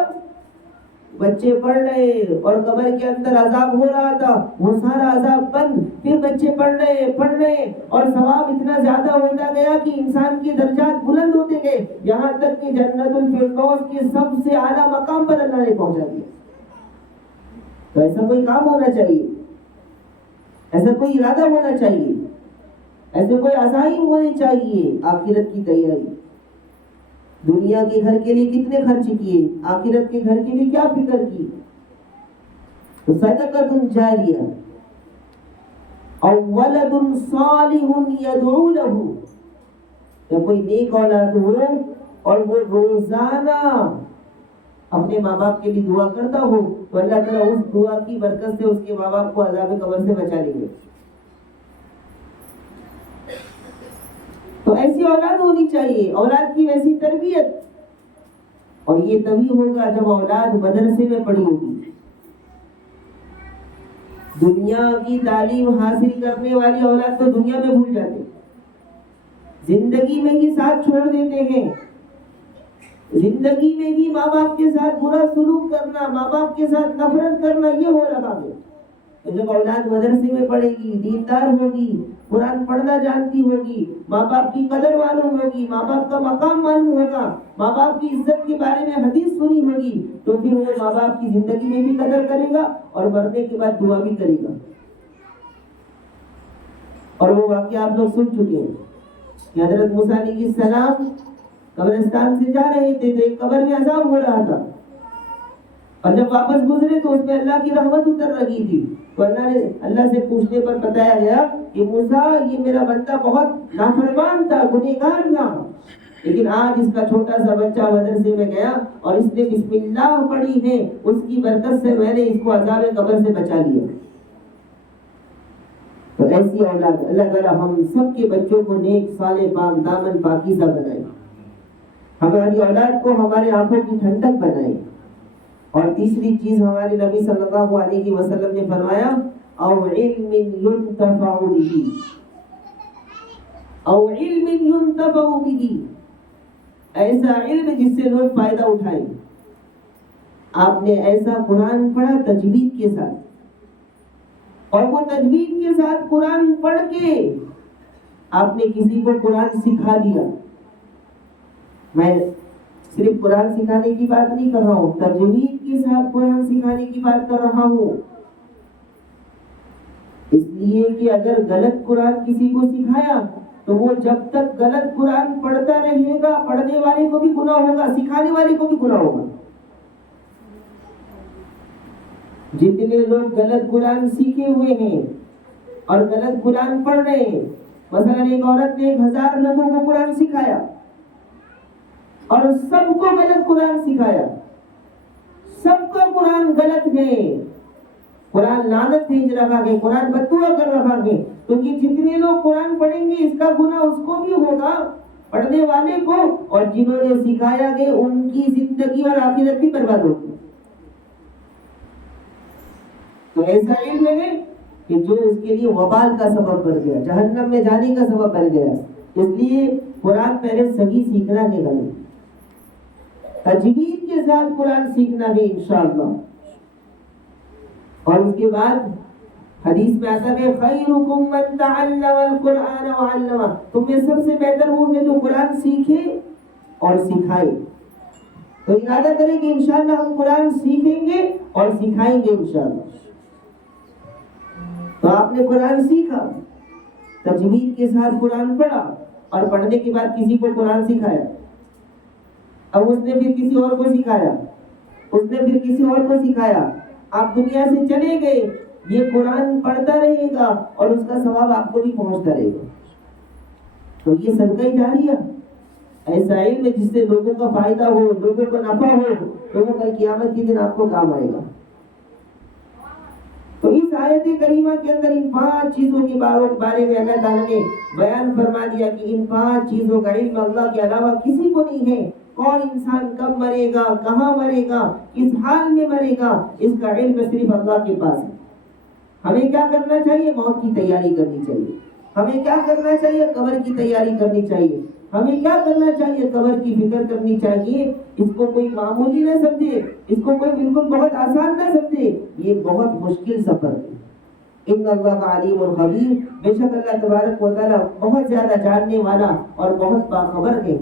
بچے پڑھ رہے اور قبر کے اندر عذاب ہو رہا تھا، وہ سارا عذاب بند، پھر بچے پڑھ رہے اور ثواب اتنا زیادہ ہوتا گیا کہ انسان کے درجات بلند ہوتے گئے، یہاں تک کہ جنت الفردوس کے سب سے اعلیٰ مقام پر اللہ نے پہنچا دیا۔ تو ایسا کوئی کام ہونا چاہیے، ایسا کوئی ارادہ ہونا چاہیے، ایسے کوئی عزائم ہونے چاہیے۔ آخرت کی تیاری، دنیا کے گھر کے لیے کتنے خرچ کیے، آخرت کے گھر کے لیے کیا فکر کی۔ تو صدقۃ جاریہ او ولد صالح یدعو له، یا کوئی نیک اولاد ہو اور وہ روزانہ اپنے ماں باپ کے لیے دعا کرتا ہو، تو اللہ تعالیٰ اس دعا کی برکت سے اس کے ماں باپ کو عذاب قبر سے بچا لیں گے۔ تو ایسی اولاد ہونی چاہیے، اولاد کی ویسی تربیت، اور یہ تبھی ہوگا جب اولاد مدرسے میں پڑھی ہوگی۔ دنیا کی تعلیم حاصل کرنے والی اولاد تو دنیا میں بھول جاتے، زندگی میں ہی ساتھ چھوڑ دیتے ہیں، زندگی میں ہی ماں باپ کے ساتھ برا سلوک کرنا، ماں باپ کے ساتھ نفرت کرنا، یہ ہو رہا ہے۔ تو جب اولاد مدرسے میں پڑھے گی، دیندار ہوگی، قرآن پڑھنا جانتی ہوگی، ماں باپ کی قدر معلوم ہوگی، ماں باپ کا مقام معلوم ہوگا، ماں باپ کی عزت کے بارے میں حدیث سنی ہوگی، تو پھر وہ ماں باپ کی زندگی میں بھی قدر کرے گا اور مرنے کے بعد دعا بھی کرے گا۔ اور وہ واقعہ آپ لوگ سن چکے ہیں کہ حضرت موسیٰ علیہ السلام قبرستان سے جا رہے تھے تو ایک قبر میں عذاب ہو رہا تھا، اور جب واپس گزرے تو اس میں اللہ کی رحمت اتر رہی تھی، تو اللہ سے پوچھنے پر بتایا گیا کہ موسیٰ، یہ میرا بندہ بہت نافرمان تھا، گنہگار تھا، لیکن آج اس کا چھوٹا سا بچہ مدرسے میں گیا اور اس نے بسم اللہ پڑھی ہے، اس کی برکت سے میں نے اس کو عذاب قبر سے بچا لیا۔ تو ایسی اولاد اللہ تعالیٰ ہم سب کے بچوں کو نیک صالح پاک دامن پاکیزہ بنائے، ہماری اولاد کو ہمارے آنکھوں کی ٹھنڈک بنائے۔ اور تیسری چیز ہمارے نبی صلی اللہ علیہ وسلم نے فرمایا، او علم ينتفع به، او علم ينتفع به، ایسا علم جس سے لوگ فائدہ اٹھائیں۔ آپ نے ایسا قرآن پڑھا تجوید کے ساتھ، اور وہ تجوید کے ساتھ قرآن پڑھ کے آپ نے کسی کو قرآن سکھا دیا۔ میں صرف قرآن سکھانے کی بات نہیں کر رہا ہوں، تجوید کے ساتھ قرآن سکھانے کی بات کر رہا ہوں، اس لیے کہ اگر غلط قرآن کسی کو سکھایا تو وہ جب تک غلط قرآن پڑھتا رہے گا، پڑھنے والے کو بھی گناہ ہوگا، سکھانے والے کو بھی گناہ ہوگا۔ جتنے لوگ غلط قرآن سیکھے ہوئے ہیں اور غلط قرآن پڑھ رہے ہیں، مثلا ایک عورت نے 1000 لوگوں کو قرآن سکھایا اور سب کو غلط قرآن سکھایا، سب کا قرآن غلط ہے، قرآن لعنت بھیج رہا ہے، قرآن بددعا کر رہا ہے، تو یہ جتنے لوگ قرآن پڑھیں گے اس کا گناہ اس کو بھی ہوگا، پڑھنے والے کو، اور جنہوں نے سکھایا گیا ان کی زندگی اور آخرت بھی برباد ہوگی۔ تو ایسا علم ہے کہ جو اس کے لیے وبال کا سبب بن گیا، جہنم میں جانے کا سبب بن گیا۔ اس لیے قرآن پہلے صحیح سیکھنا ہے، غلط تجوید کے ساتھ قرآن سیکھنا ہے انشاءاللہ۔ اور اس کے بعد حدیث میں آتا ہے خیرکم من تعلم القرآن وعلمہ، تم میں سب سے بہتر وہ ہے جو قرآن سیکھے اور سکھائے۔ تو ارادہ کریں کہ انشاءاللہ ہم قرآن سیکھیں گے اور سکھائیں گے انشاءاللہ۔ تو آپ نے قرآن سیکھا، تجوید کے ساتھ قرآن پڑھا، اور پڑھنے کے بعد کسی کو قرآن سکھایا، اب اس نے پھر کسی اور کو سکھایا، اس نے پھر کسی اور کو سکھایا، آپ دنیا سے چلے گئے، یہ قرآن پڑھتا رہے گا اور اس کا ثواب آپ کو بھی پہنچتا رہے گا۔ تو یہ صدقہ جاریہ، ایسا علم جس سے لوگوں کا فائدہ ہو، لوگوں کو نفع ہو، تو وہ کل قیامت کے دن آپ کو کام آئے گا۔ تو اس آیت کریمہ کے اندر ان 5 چیزوں کے بارے میں اللہ تعالیٰ نے بیان فرما دیا کہ ان 5 چیزوں کا علم اللہ کے علاوہ کسی کو نہیں ہے. کون انسان کب مرے گا، کہاں مرے گا، کس حال میں مرے گا، اس کا علم صرف اللہ کے پاس ہے. ہمیں کیا کرنا چاہیے؟ موت کی تیاری کرنی چاہیے. ہمیں کیا کرنا چاہیے؟ قبر کی تیاری کرنی چاہیے. ہمیں کیا کرنا چاہیے؟ قبر کی فکر کرنی چاہیے. اس کو کوئی معمولی نہ سمجھے، اس کو کوئی بالکل بہت آسان نہ سمجھے. یہ بہت مشکل سفر ہے. ان اللہ علیم الخبیر، بے شک اللہ تبارک و تعالیٰ بہت زیادہ جاننے والا اور بہت باخبر ہے.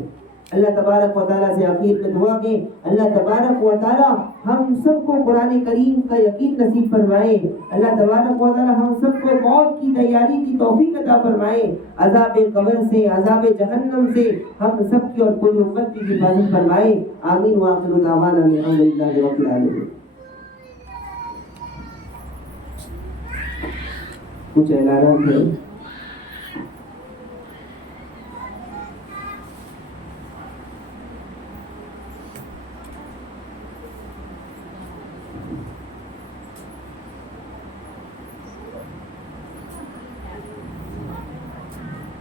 اللہ تبارک و تعالیٰ سے آخر میں دعا کہ اللہ تبارک و تعالیٰ ہم سب کو قرآن کریم کا یقین نصیب فرمائے. اللہ تبارک و تعالیٰ ہم سب کو موت کی تیاری کی توفیق عطا فرمائے. عذاب قبر سے، عذاب جہنم سے ہم سب کی اور پوری امت کی حفاظت فرمائے. آمین وآخر دعوانا الحمدللہ رب العالمین. کچھ اعلانات ہیں.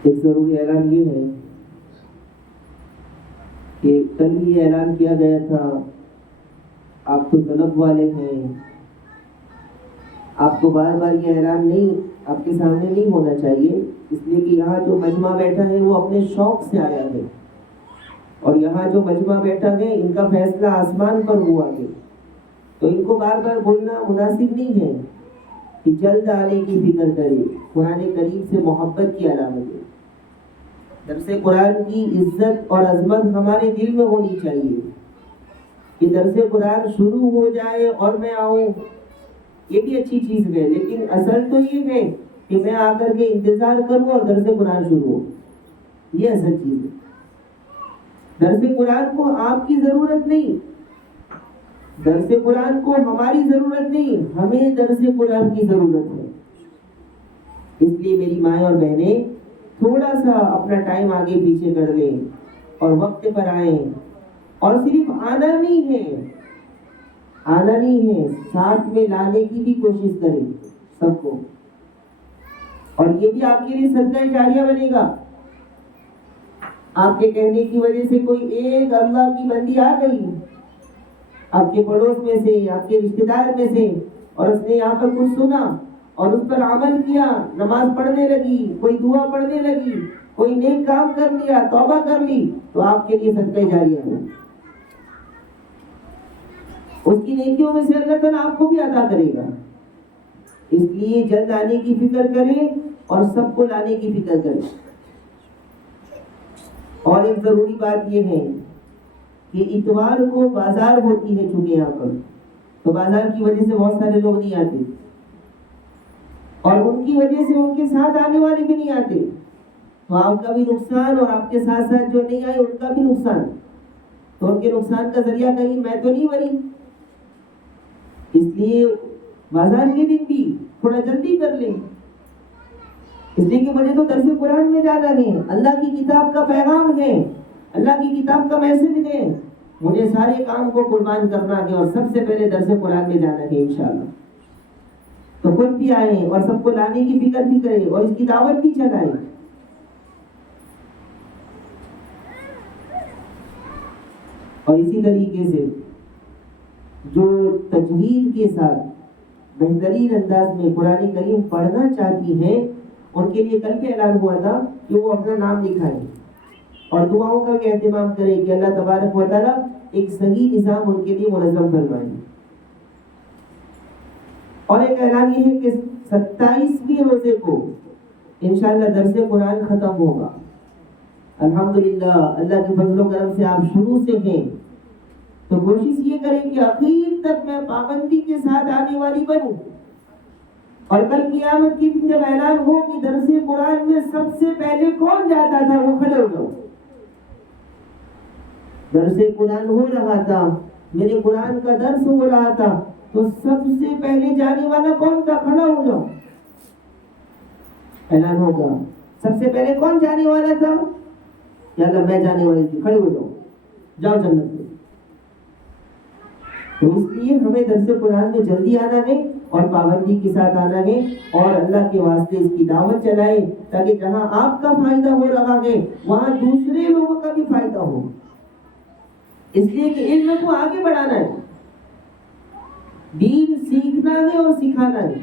ایک ضروری اعلان یہ ہے کہ کل یہ اعلان کیا گیا تھا، آپ تو طلب والے ہیں، آپ کو بار بار یہ اعلان نہیں آپ کے سامنے نہیں ہونا چاہیے، اس لیے کہ یہاں جو مجمع بیٹھا ہے وہ اپنے شوق سے آیا ہے، اور یہاں جو مجمع بیٹھا ہے ان کا فیصلہ آسمان پر ہوا ہے. تو ان کو بار بار بولنا مناسب نہیں ہے کہ جلد آنے کی فکر کرے. قرآن کریم سے محبت کی علامت ہے. درس قرآن کی عزت اور عظمت ہمارے دل میں ہونی چاہیے کہ درس قرآن شروع ہو جائے اور میں آؤں، یہ بھی اچھی چیز ہے، لیکن اصل تو یہ ہے کہ میں آ کر کے انتظار کروں اور درس قرآن شروع ہو. یہ اصل چیز ہے. درس قرآن کو آپ کی ضرورت نہیں، درس قرآن کو ہماری ضرورت نہیں، ہمیں درس قرآن کی ضرورت ہے. اس لیے میری مائیں اور بہنیں تھوڑا سا اپنا ٹائم آگے پیچھے کر لیں اور وقت پر آئیں. اور صرف آنا نہیں ہے، ساتھ میں لانے کی بھی کوشش کریں سب کو. اور یہ بھی آپ کے لیے صدقہ جاریہ بنے گا. آپ کے کہنے کی وجہ سے کوئی ایک اللہ کی بندی آ گئی آپ کے پڑوس میں سے، آپ کے رشتہ دار میں سے، اور اس نے یہاں پر کچھ سنا اور اس پر عمل کیا، نماز پڑھنے لگی، کوئی دعا پڑھنے لگی، کوئی نیک کام کر لیا، توبہ کر لی، تو آپ کے لیے صدقہ جاریہ ہے. اس کی نیکیوں میں سے اللہ تعالیٰ آپ کو بھی عطا کرے گا. اس لیے جلد آنے کی فکر کریں اور سب کو لانے کی فکر کریں. اور ایک ضروری بات یہ ہے کہ اتوار کو بازار ہوتی ہے چونکہ یہاں پر، تو بازار کی وجہ سے بہت سارے لوگ نہیں آتے، اور ان کی وجہ سے ان کے ساتھ آنے والے بھی نہیں آتے، تو آپ کا بھی نقصان اور آپ کے ساتھ ساتھ جو نہیں آئے ان کا بھی نقصان. تو ان کے نقصان کا ذریعہ کہیں میں تو نہیں بنی. اس لیے بازار کے دن بھی تھوڑا جلدی کر لیں، اس لیے کہ مجھے تو درس قرآن میں جانا ہے، اللہ کی کتاب کا پیغام ہے، اللہ کی کتاب کا میسج ہے. مجھے سارے کام کو قربان کرنا ہے اور سب سے پہلے درس قرآن میں جانا ہے انشاءاللہ. تو خود بھی آئیں اور سب کو لانے کی فکر بھی کریں اور اس کی دعوت بھی چلائیں. اور اسی طریقے سے جو تجوید کے ساتھ بہترین انداز میں قرآن کریم پڑھنا چاہتی ہیں ان کے لیے کل بھی اعلان ہوا تھا کہ وہ اپنا نام لکھائیں اور دعاؤں کا بھی اہتمام کریں کہ اللہ تبارک و تعالیٰ ایک صحیح نظام ان کے لیے منظم فرمائے. اور ایک اعلان یہ ہے کہ 27ویں روزے کو انشاءاللہ درس قرآن ختم ہوگا. الحمدللہ اللہ کے فضل و کرم سے آپ شروع سے ہیں، تو کوشش یہ کریں کہ اخیر تک میں پابندی کے ساتھ آنے والی بنوں. اور کل قیامت کے دن جب اعلان ہو کہ درس قرآن میں سب سے پہلے کون جاتا تھا وہ کھڑے ہو جاؤ. درس قرآن ہو رہا تھا، میرے قرآن کا درس ہو رہا تھا، تو سب سے پہلے جانے والا کون تھا؟ کھڑا ہو جاؤ. اعلان ہوگا سب سے پہلے کون جانے والا تھا؟ یا اللہ میں جانے والی تھی، کھڑے ہو جاؤ، جاؤ جنت میں. تو اس لیے ہمیں درس قرآن میں جلدی آنا ہے اور پابندی کے ساتھ آنا ہے اور اللہ کے واسطے اس کی دعوت چلائیں تاکہ جہاں آپ کا فائدہ ہو رہا ہے وہاں دوسرے لوگوں کا بھی فائدہ ہو. اس لیے کہ علم کو آگے بڑھانا ہے, دین سیکھنا ہے اور سکھانا ہے,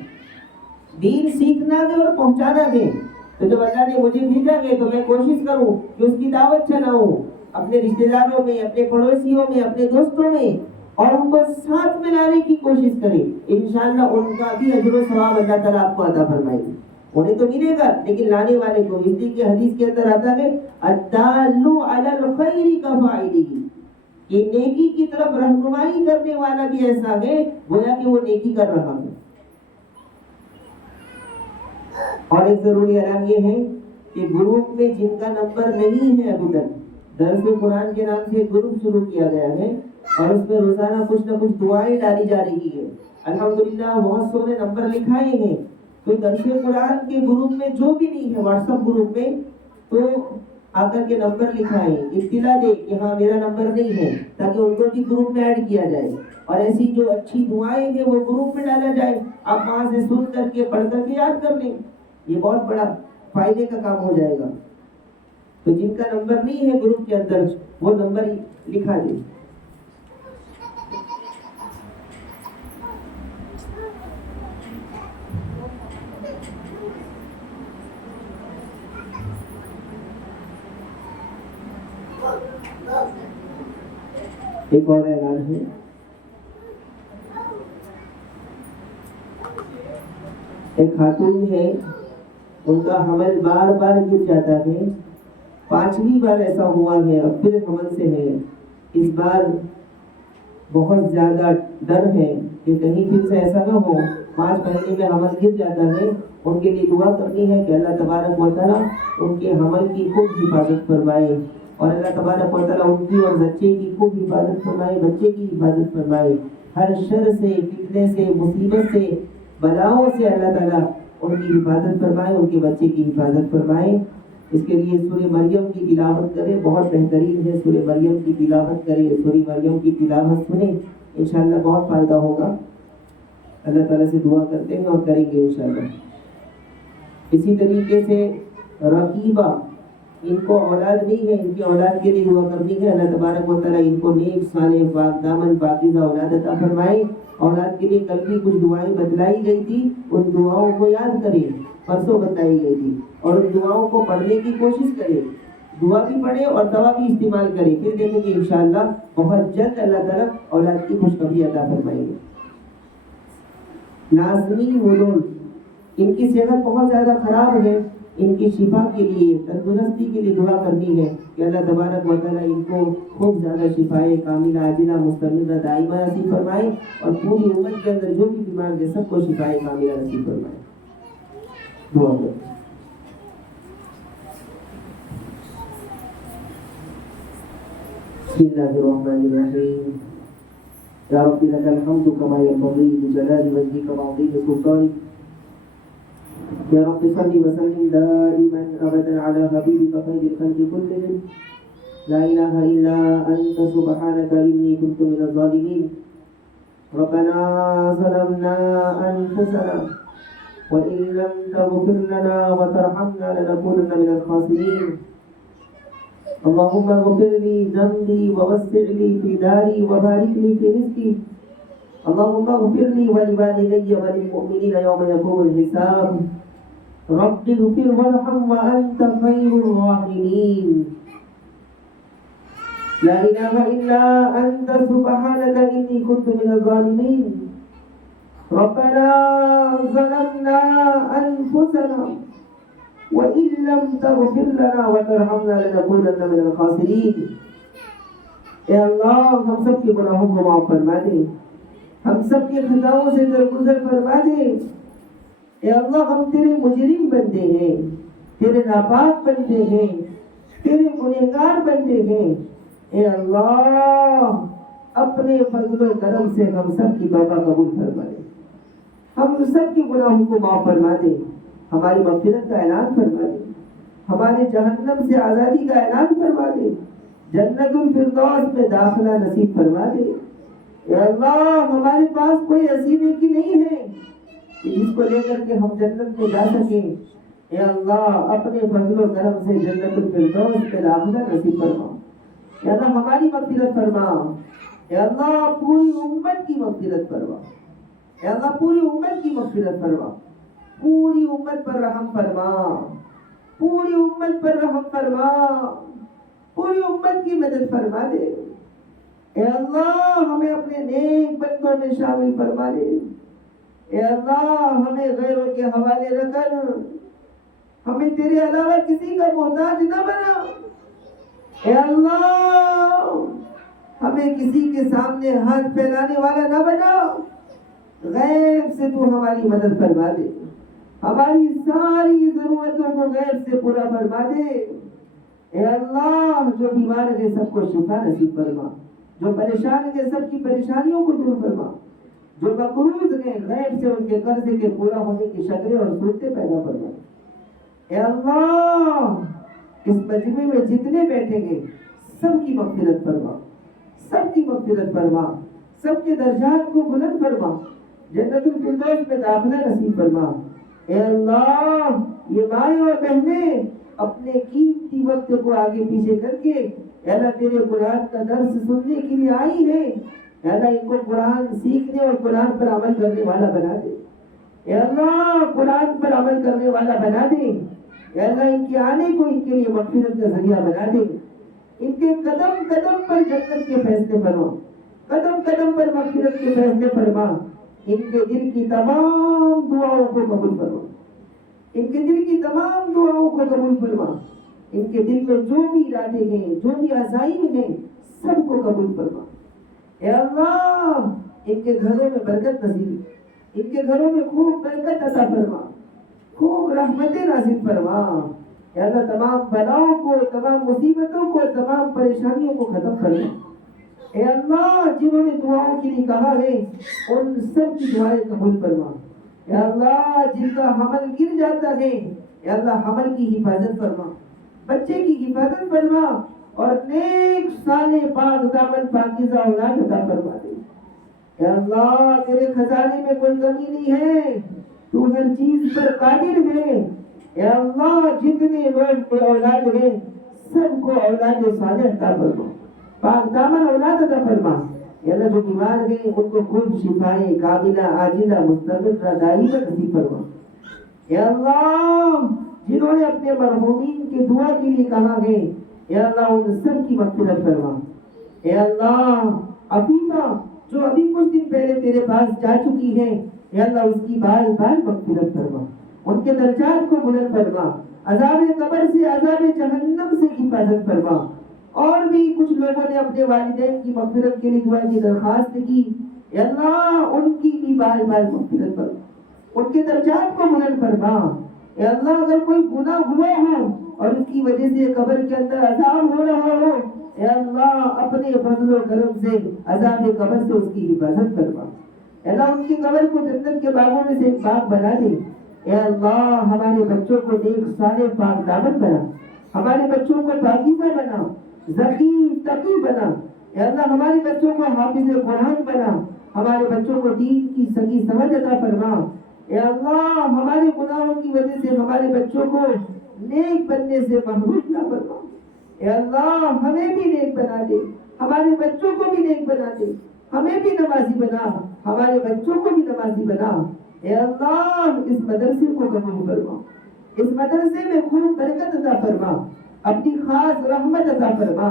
دین سیکھنا ہے اور پہنچانا ہے. تو جب اللہ نے مجھے بھیجا ہے تو میں کوشش کروں کہ اس کی دعوت چلاؤں اپنے رشتہ داروں میں, اپنے پڑوسیوں میں, اپنے دوستوں میں, اور ان کو ساتھ میں لانے کی کوشش کریں. انشاءاللہ ان کا بھی اجر و ثواب اللہ تعالیٰ آپ کو عطا فرمائے گی. انہیں تو ملے گا لیکن لانے والے کو, اس لیے کہ حدیث کے اندر آتا ہے الدال علی الخیر کفاعلہ, کہ نیکی کی طرف رہنمائی کرنے والا بھی ایسا ہے گویا کہ وہ نیکی کر رہا ہے. اور ایک ضروری اعلان یہ ہے کہ گروپ میں جن کا نمبر نہیں ہے ابھی تک, درس قرآن کے نام سے گروپ شروع کیا گیا ہے اور اس میں روزانہ کچھ نہ کچھ دعائیں ڈالی جا رہی ہے. الحمدللہ بہت سو نے نمبر لکھائے ہیں. تو درس قرآن کے گروپ میں جو بھی نہیں ہے واٹس ایپ گروپ میں, تو آ کر کے نمبر لکھائیں, اطلاع دے کہ ہاں میرا نمبر نہیں ہے, تاکہ ان کو بھی گروپ میں ایڈ کیا جائے. اور ایسی جو اچھی دعائیں ہیں وہ گروپ میں ڈالا جائے, آپ وہاں سے سن کر کے پڑھ کر کے یاد کر لیں. یہ بہت بڑا فائدے کا کام ہو جائے گا. تو جن کا نمبر نہیں ہے گروپ کے اندر وہ نمبر لکھا دیں. ایک اور اعلان ہے, ایک خاتون ہے, ان کا حمل بار بار گر جاتا ہے, 5ویں بار ایسا ہوا ہے, اب پھر حمل سے ہے. اس بار بہت زیادہ ڈر ہے کہ کہیں پھر سے ایسا نہ ہو. 5 مہینے میں حمل گر جاتا ہے. ان کے لیے دعا کرنی ہے کہ اللہ تبارک و تعالیٰ ان کے حمل کی خوب حفاظت فرمائے, اور اللہ تبارک و تعالیٰ ان کی اور بچے کی خوب حفاظت فرمائے, بچے کی حفاظت فرمائے. ہر شر سے, فتنے سے, مصیبت سے, بلاؤں سے اللہ تعالیٰ ان کی حفاظت فرمائے, ان کے بچے کی حفاظت فرمائے. اس کے لیے سورہ مریم کی تلاوت کریں, بہت بہترین ہے. سورہ مریم کی تلاوت کریں, سورہ مریم کی تلاوت سنیں, انشاءاللہ بہت فائدہ ہوگا. اللہ تعالیٰ سے دعا کرتے ہیں اور کریں گے انشاءاللہ. اسی طریقے سے رقیبہ, ان کو اولاد نہیں ہے, ان کی اولاد کے لیے دعا کرنی ہے. اللہ تبارک و تعالیٰ ان کو نیک صالح پاک دامن پاکیزہ اولاد عطا فرمائے. اولاد کے لیے کل بھی کچھ دعائیں بتلائی گئی تھی, ان دعاؤں کو یاد کریں, پرسوں بتائی گئی تھی, اور ان دعاؤں کو پڑھنے کی کوشش کریں. دعا بھی پڑھیں اور دوا بھی استعمال کریں, پھر دیکھیں گے انشاءاللہ بہت جلد اللہ تعالیٰ اولاد کی خوشخبری عطا فرمائیں گے. نازنین ملول, ان کی صحت بہت زیادہ خراب ہے, ان کی شفا کے لیے, تندرستی کے لیے دعا کرنی ہے کہ اللہ تبارک و تعالیٰ ان کو خوب زیادہ شفائے کاملہ عاجلہ مستمرہ دائمہ نصیب فرمائے, اور پوری امت کے اندر جو بھی بیمار ہے سب کو شفائے کاملہ نصیب فرمائے. دعا کریں. بسم اللہ الرحمن الرحیم. یا رب لک الحمد کما ینبغی لجلال وجهک وعظیم سلطانک. یا رب صل وسلم دائما ابدا على حبیبک خیر الخلق كلهم. لا الہ الا انت سبحانک انی کنت من الظالمین. ربنا ظلمنا انفسنا وان لم تغفر لنا وترحمنا لنكونن من الخاسرین. اللهم اغفر لي ذنبي ووسع لي في داري وبارك لي في رزقي. اللهم اغفر لي ولوالدي وللمؤمنين يوم يقوم الحساب. رب اغفر وارحم وانت خير الراحمين. لا اله الا انت سبحانك اني كنت من الظالمين. ربنا ظلمنا انفسنا وَإِن لَّمْ تَغْفِرْ لَنَا وَتَرْحَمْنَا لَنَكُونَنَّ مِنَ الْخَاسِرِينَ. اے اللہ ہم سب کے گناہوں کو معاف فرما دے, ہم سب کے خطاؤں سے درگزر فرما دے. اے اللہ ہم تیرے مجرم بندے ہیں, تیرے ناپاک بندے ہیں, تیرے گنہگار بندے ہیں. اے اللہ اپنے فضل و کرم سے ہم سب کی توبہ قبول فرما دے, ہم سب کے گناہوں کو معاف فرما دے, ہماری مغفرت کا اعلان فرما دے, ہمارے جہنم سے آزادی کا اعلان فرما دے, جنت الفردوس میں داخلہ نصیب فرما دے. اے اللہ ہمارے پاس کوئی ایسی نیکی نہیں ہے کہ جس کو لے کر کے ہم جنت میں جا سکیں. اے اللہ اپنے فضل و کرم سے جنت الفردوس پہ داخلہ نصیب فرما. اے اللہ ہماری مغفرت فرما. اے اللہ پوری امت کی مغفرت فرما. اے اللہ پوری امت کی مغفرت فرما. پوری امت پر رحم فرما. پوری امت پر رحم فرما. پوری امت کی مدد فرما دے. اے اللہ ہمیں اپنے نیک بندوں میں شامل فرما دے. اے اللہ ہمیں غیروں کے حوالے نہ کر. ہمیں تیرے علاوہ کسی کا محتاج نہ بنا. اے اللہ ہمیں کسی کے سامنے ہاتھ پھیلانے والا نہ بنا. غیب سے تو ہماری مدد فرما دے. ہماری ساری ضرورتوں کو غیب سے پورا فرما دے. اے اللہ جو بیمار ہے سب کو شفا نصیب فرما. جو پریشان ہے سب کی پریشانیوں کو دور فرما. جو مقروض ہیں غیب سے ان کے قرض کے پورا ہونے کی شکلیں اور صورتیں پیدا فرما. اے اللہ اس مجمع میں جتنے بیٹھیں گے سب کی مغفرت فرما. سب کی مغفرت فرما. سب کے درجات کو بلند فرما. جنت الفردوس میں داخلہ نصیب فرما. اے اللہ یہ مائیں اور بہنیں اپنے قیمتی وقت کو آگے پیچھے کر کے اے اللہ تیرے قرآن کا درس سننے کے لیے آئی ہے. اے اللہ ان کو قرآن سیکھنے اور قرآن پر عمل کرنے والا بنا دے. اے اللہ قرآن پر عمل کرنے والا بنا دے. اے اللہ ان کے آنے کو ان کے لیے مغفرت کا ذریعہ بنا دے. ان کے قدم قدم پر جنت کے فیصلے فرما. قدم قدم پر مغفرت کے فیصلے فرما. ان کے دل کی تمام دعاؤں کو قبول فرما. ان کے دل کی تمام دعاؤں کو قبول فرما. ان کے دل میں جو بھی ارادے ہیں جو بھی عزائم ہیں سب کو قبول فرما. اے اللہ ان کے گھروں میں برکت نصیب. ان کے گھروں میں خوب برکت عطا فرما. خوب رحمتیں نازل فرما. اے اللہ تمام بلاؤں کو تمام مصیبتوں کو تمام پریشانیوں کو ختم فرما. اے اللہ جنہوں نے دعاؤں کے لیے کہا ہے ان سب کی دعائیں قبول فرما. اے اللہ جن کا حمل گر جاتا ہے اے اللہ حمل کی حفاظت فرما. بچے کی حفاظت فرما اور نیک صالح پاک دامن پاکیزہ اولاد عطا فرما دے. اے اللہ تیرے خزانے میں کوئی کمی نہیں ہے. تو ہر چیز پر قادر ہے. اے اللہ جتنے لوگ بے اولاد ہیں سب کو اولاد صالح عطا فرما. پاک دامن اولاد عطا فرما. اے اللہ جو بیمار ہیں ان کو خوب شفائے کاملہ عاجلہ مستمرہ دائمہ نصیب فرما. اے اللہ جنہوں نے اپنے مرحومین کی دعا کے لیے کہا ہے اے اللہ ان سب کی مغفرت فرما. اے اللہ عفیفہ جو ابھی کچھ دن پہلے تیرے پاس جا چکی ہے اے اللہ اس کی بال بال مغفرت فرما. ان کے درجات کو بلند فرما. عذاب قبر سے عذاب جہنم سے حفاظت فرما. اور بھی کچھ لوگوں نے اپنے والدین کی مغفرت کے لیے دعا کی درخواست کی. اے اللہ ان کی بھی بال بال مغفرت فرما. ان کے درجات کو بلند فرما. اے اللہ اگر کوئی گناہ ہوا ہو اور اس کی وجہ سے قبر کے اندر عذاب ہو رہا ہو اے اللہ اپنے فضل و کرم سے عذاب قبر سے اس کی حفاظت فرما. اے اللہ ان کی قبر کو جنت کے باغوں میں سے ایک باغ بنا دے. اے اللہ ہمارے بچوں کو نیک صالح پاک دامن بنا. ہمارے بچوں کو پاکیزہ بنا. ذکی تقی بنا. اے اللہ ہمارے بچوں کو حافظ قرآن بنا. ہمارے بچوں کو دین کی صحیح سمجھ عطا فرما. اے اللہ ہمارے گناہوں کی وجہ سے ہمارے بچوں کو نیک بننے سے محروم نہ فرما. اے اللہ ہمیں بھی نیک بنا دے. ہمارے بچوں کو بھی نیک بنا دے. ہمیں بھی نمازی بنا. ہمارے بچوں کو بھی نمازی بنا. اے اللہ اس مدرسے کو قبول فرما. اس مدرسے میں خوب برکت عطا فرما. اپنی خاص رحمت عطا فرما.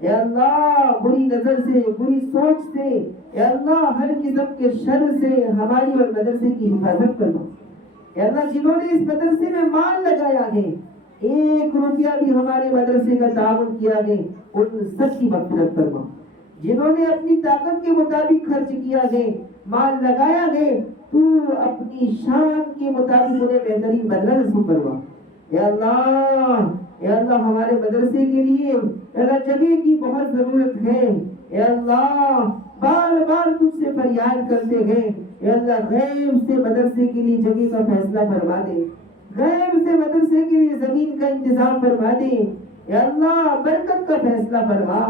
اے اللہ بری نظر سے بری سوچ سے اے اللہ ہر قسم کے شر سے ہماری اور مدرسے کی حفاظت فرما. اے اللہ جنہوں نے اس مدرسے میں مال لگایا ہے 1 روپیہ بھی ہمارے مدرسے کا تعاون کیا ہے ان سب کی مغفرت فرما. جنہوں نے اپنی طاقت کے مطابق خرچ کیا ہے مال لگایا ہے تو اپنی شان کے مطابق انہیں بہترین بدلہ نصیب فرما. اے اللہ ہمارے مدرسے کے لیے اے اللہ جگہ کی بہت ضرورت ہے. اے اللہ بار بار تجھ سے فریاد کرتے ہیں اے اللہ غیب سے مدرسے کے لیے جگہ کا فیصلہ فرما دے. غیب سے مدرسے کے لیے زمین کا انتظام فرما دے. اے اللہ برکت کا فیصلہ فرما.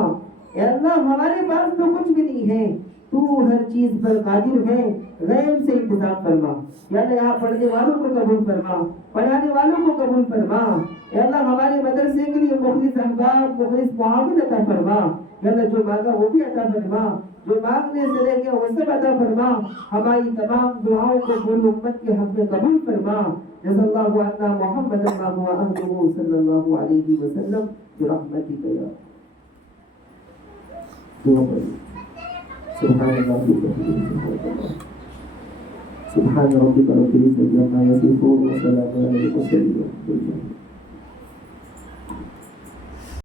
اے اللہ ہمارے پاس تو کچھ بھی نہیں ہے تو ہر چیز پر قادر ہے، غیب سے انتظام فرما یا اللہ، یہاں پڑھنے والوں کو قبول فرما، پڑھانے والوں کو قبول فرما یا اللہ، ہمارے مدرسے کے لیے مخلص احباب، مخلص معاون عطا فرما یا اللہ، جو مانگا وہ بھی عطا فرما، جو مانگنے سے رہ گیا وہ سب عطا فرما، ہماری تمام دعاؤں کو پوری امت کے حق میں قبول فرما۔ جزا اللہ عنا محمد اللہ و اہلہ صلی اللہ علیہ وسلم برحمتک یا سبحان ربك رب العزة عما يصفون وسلام على المرسلين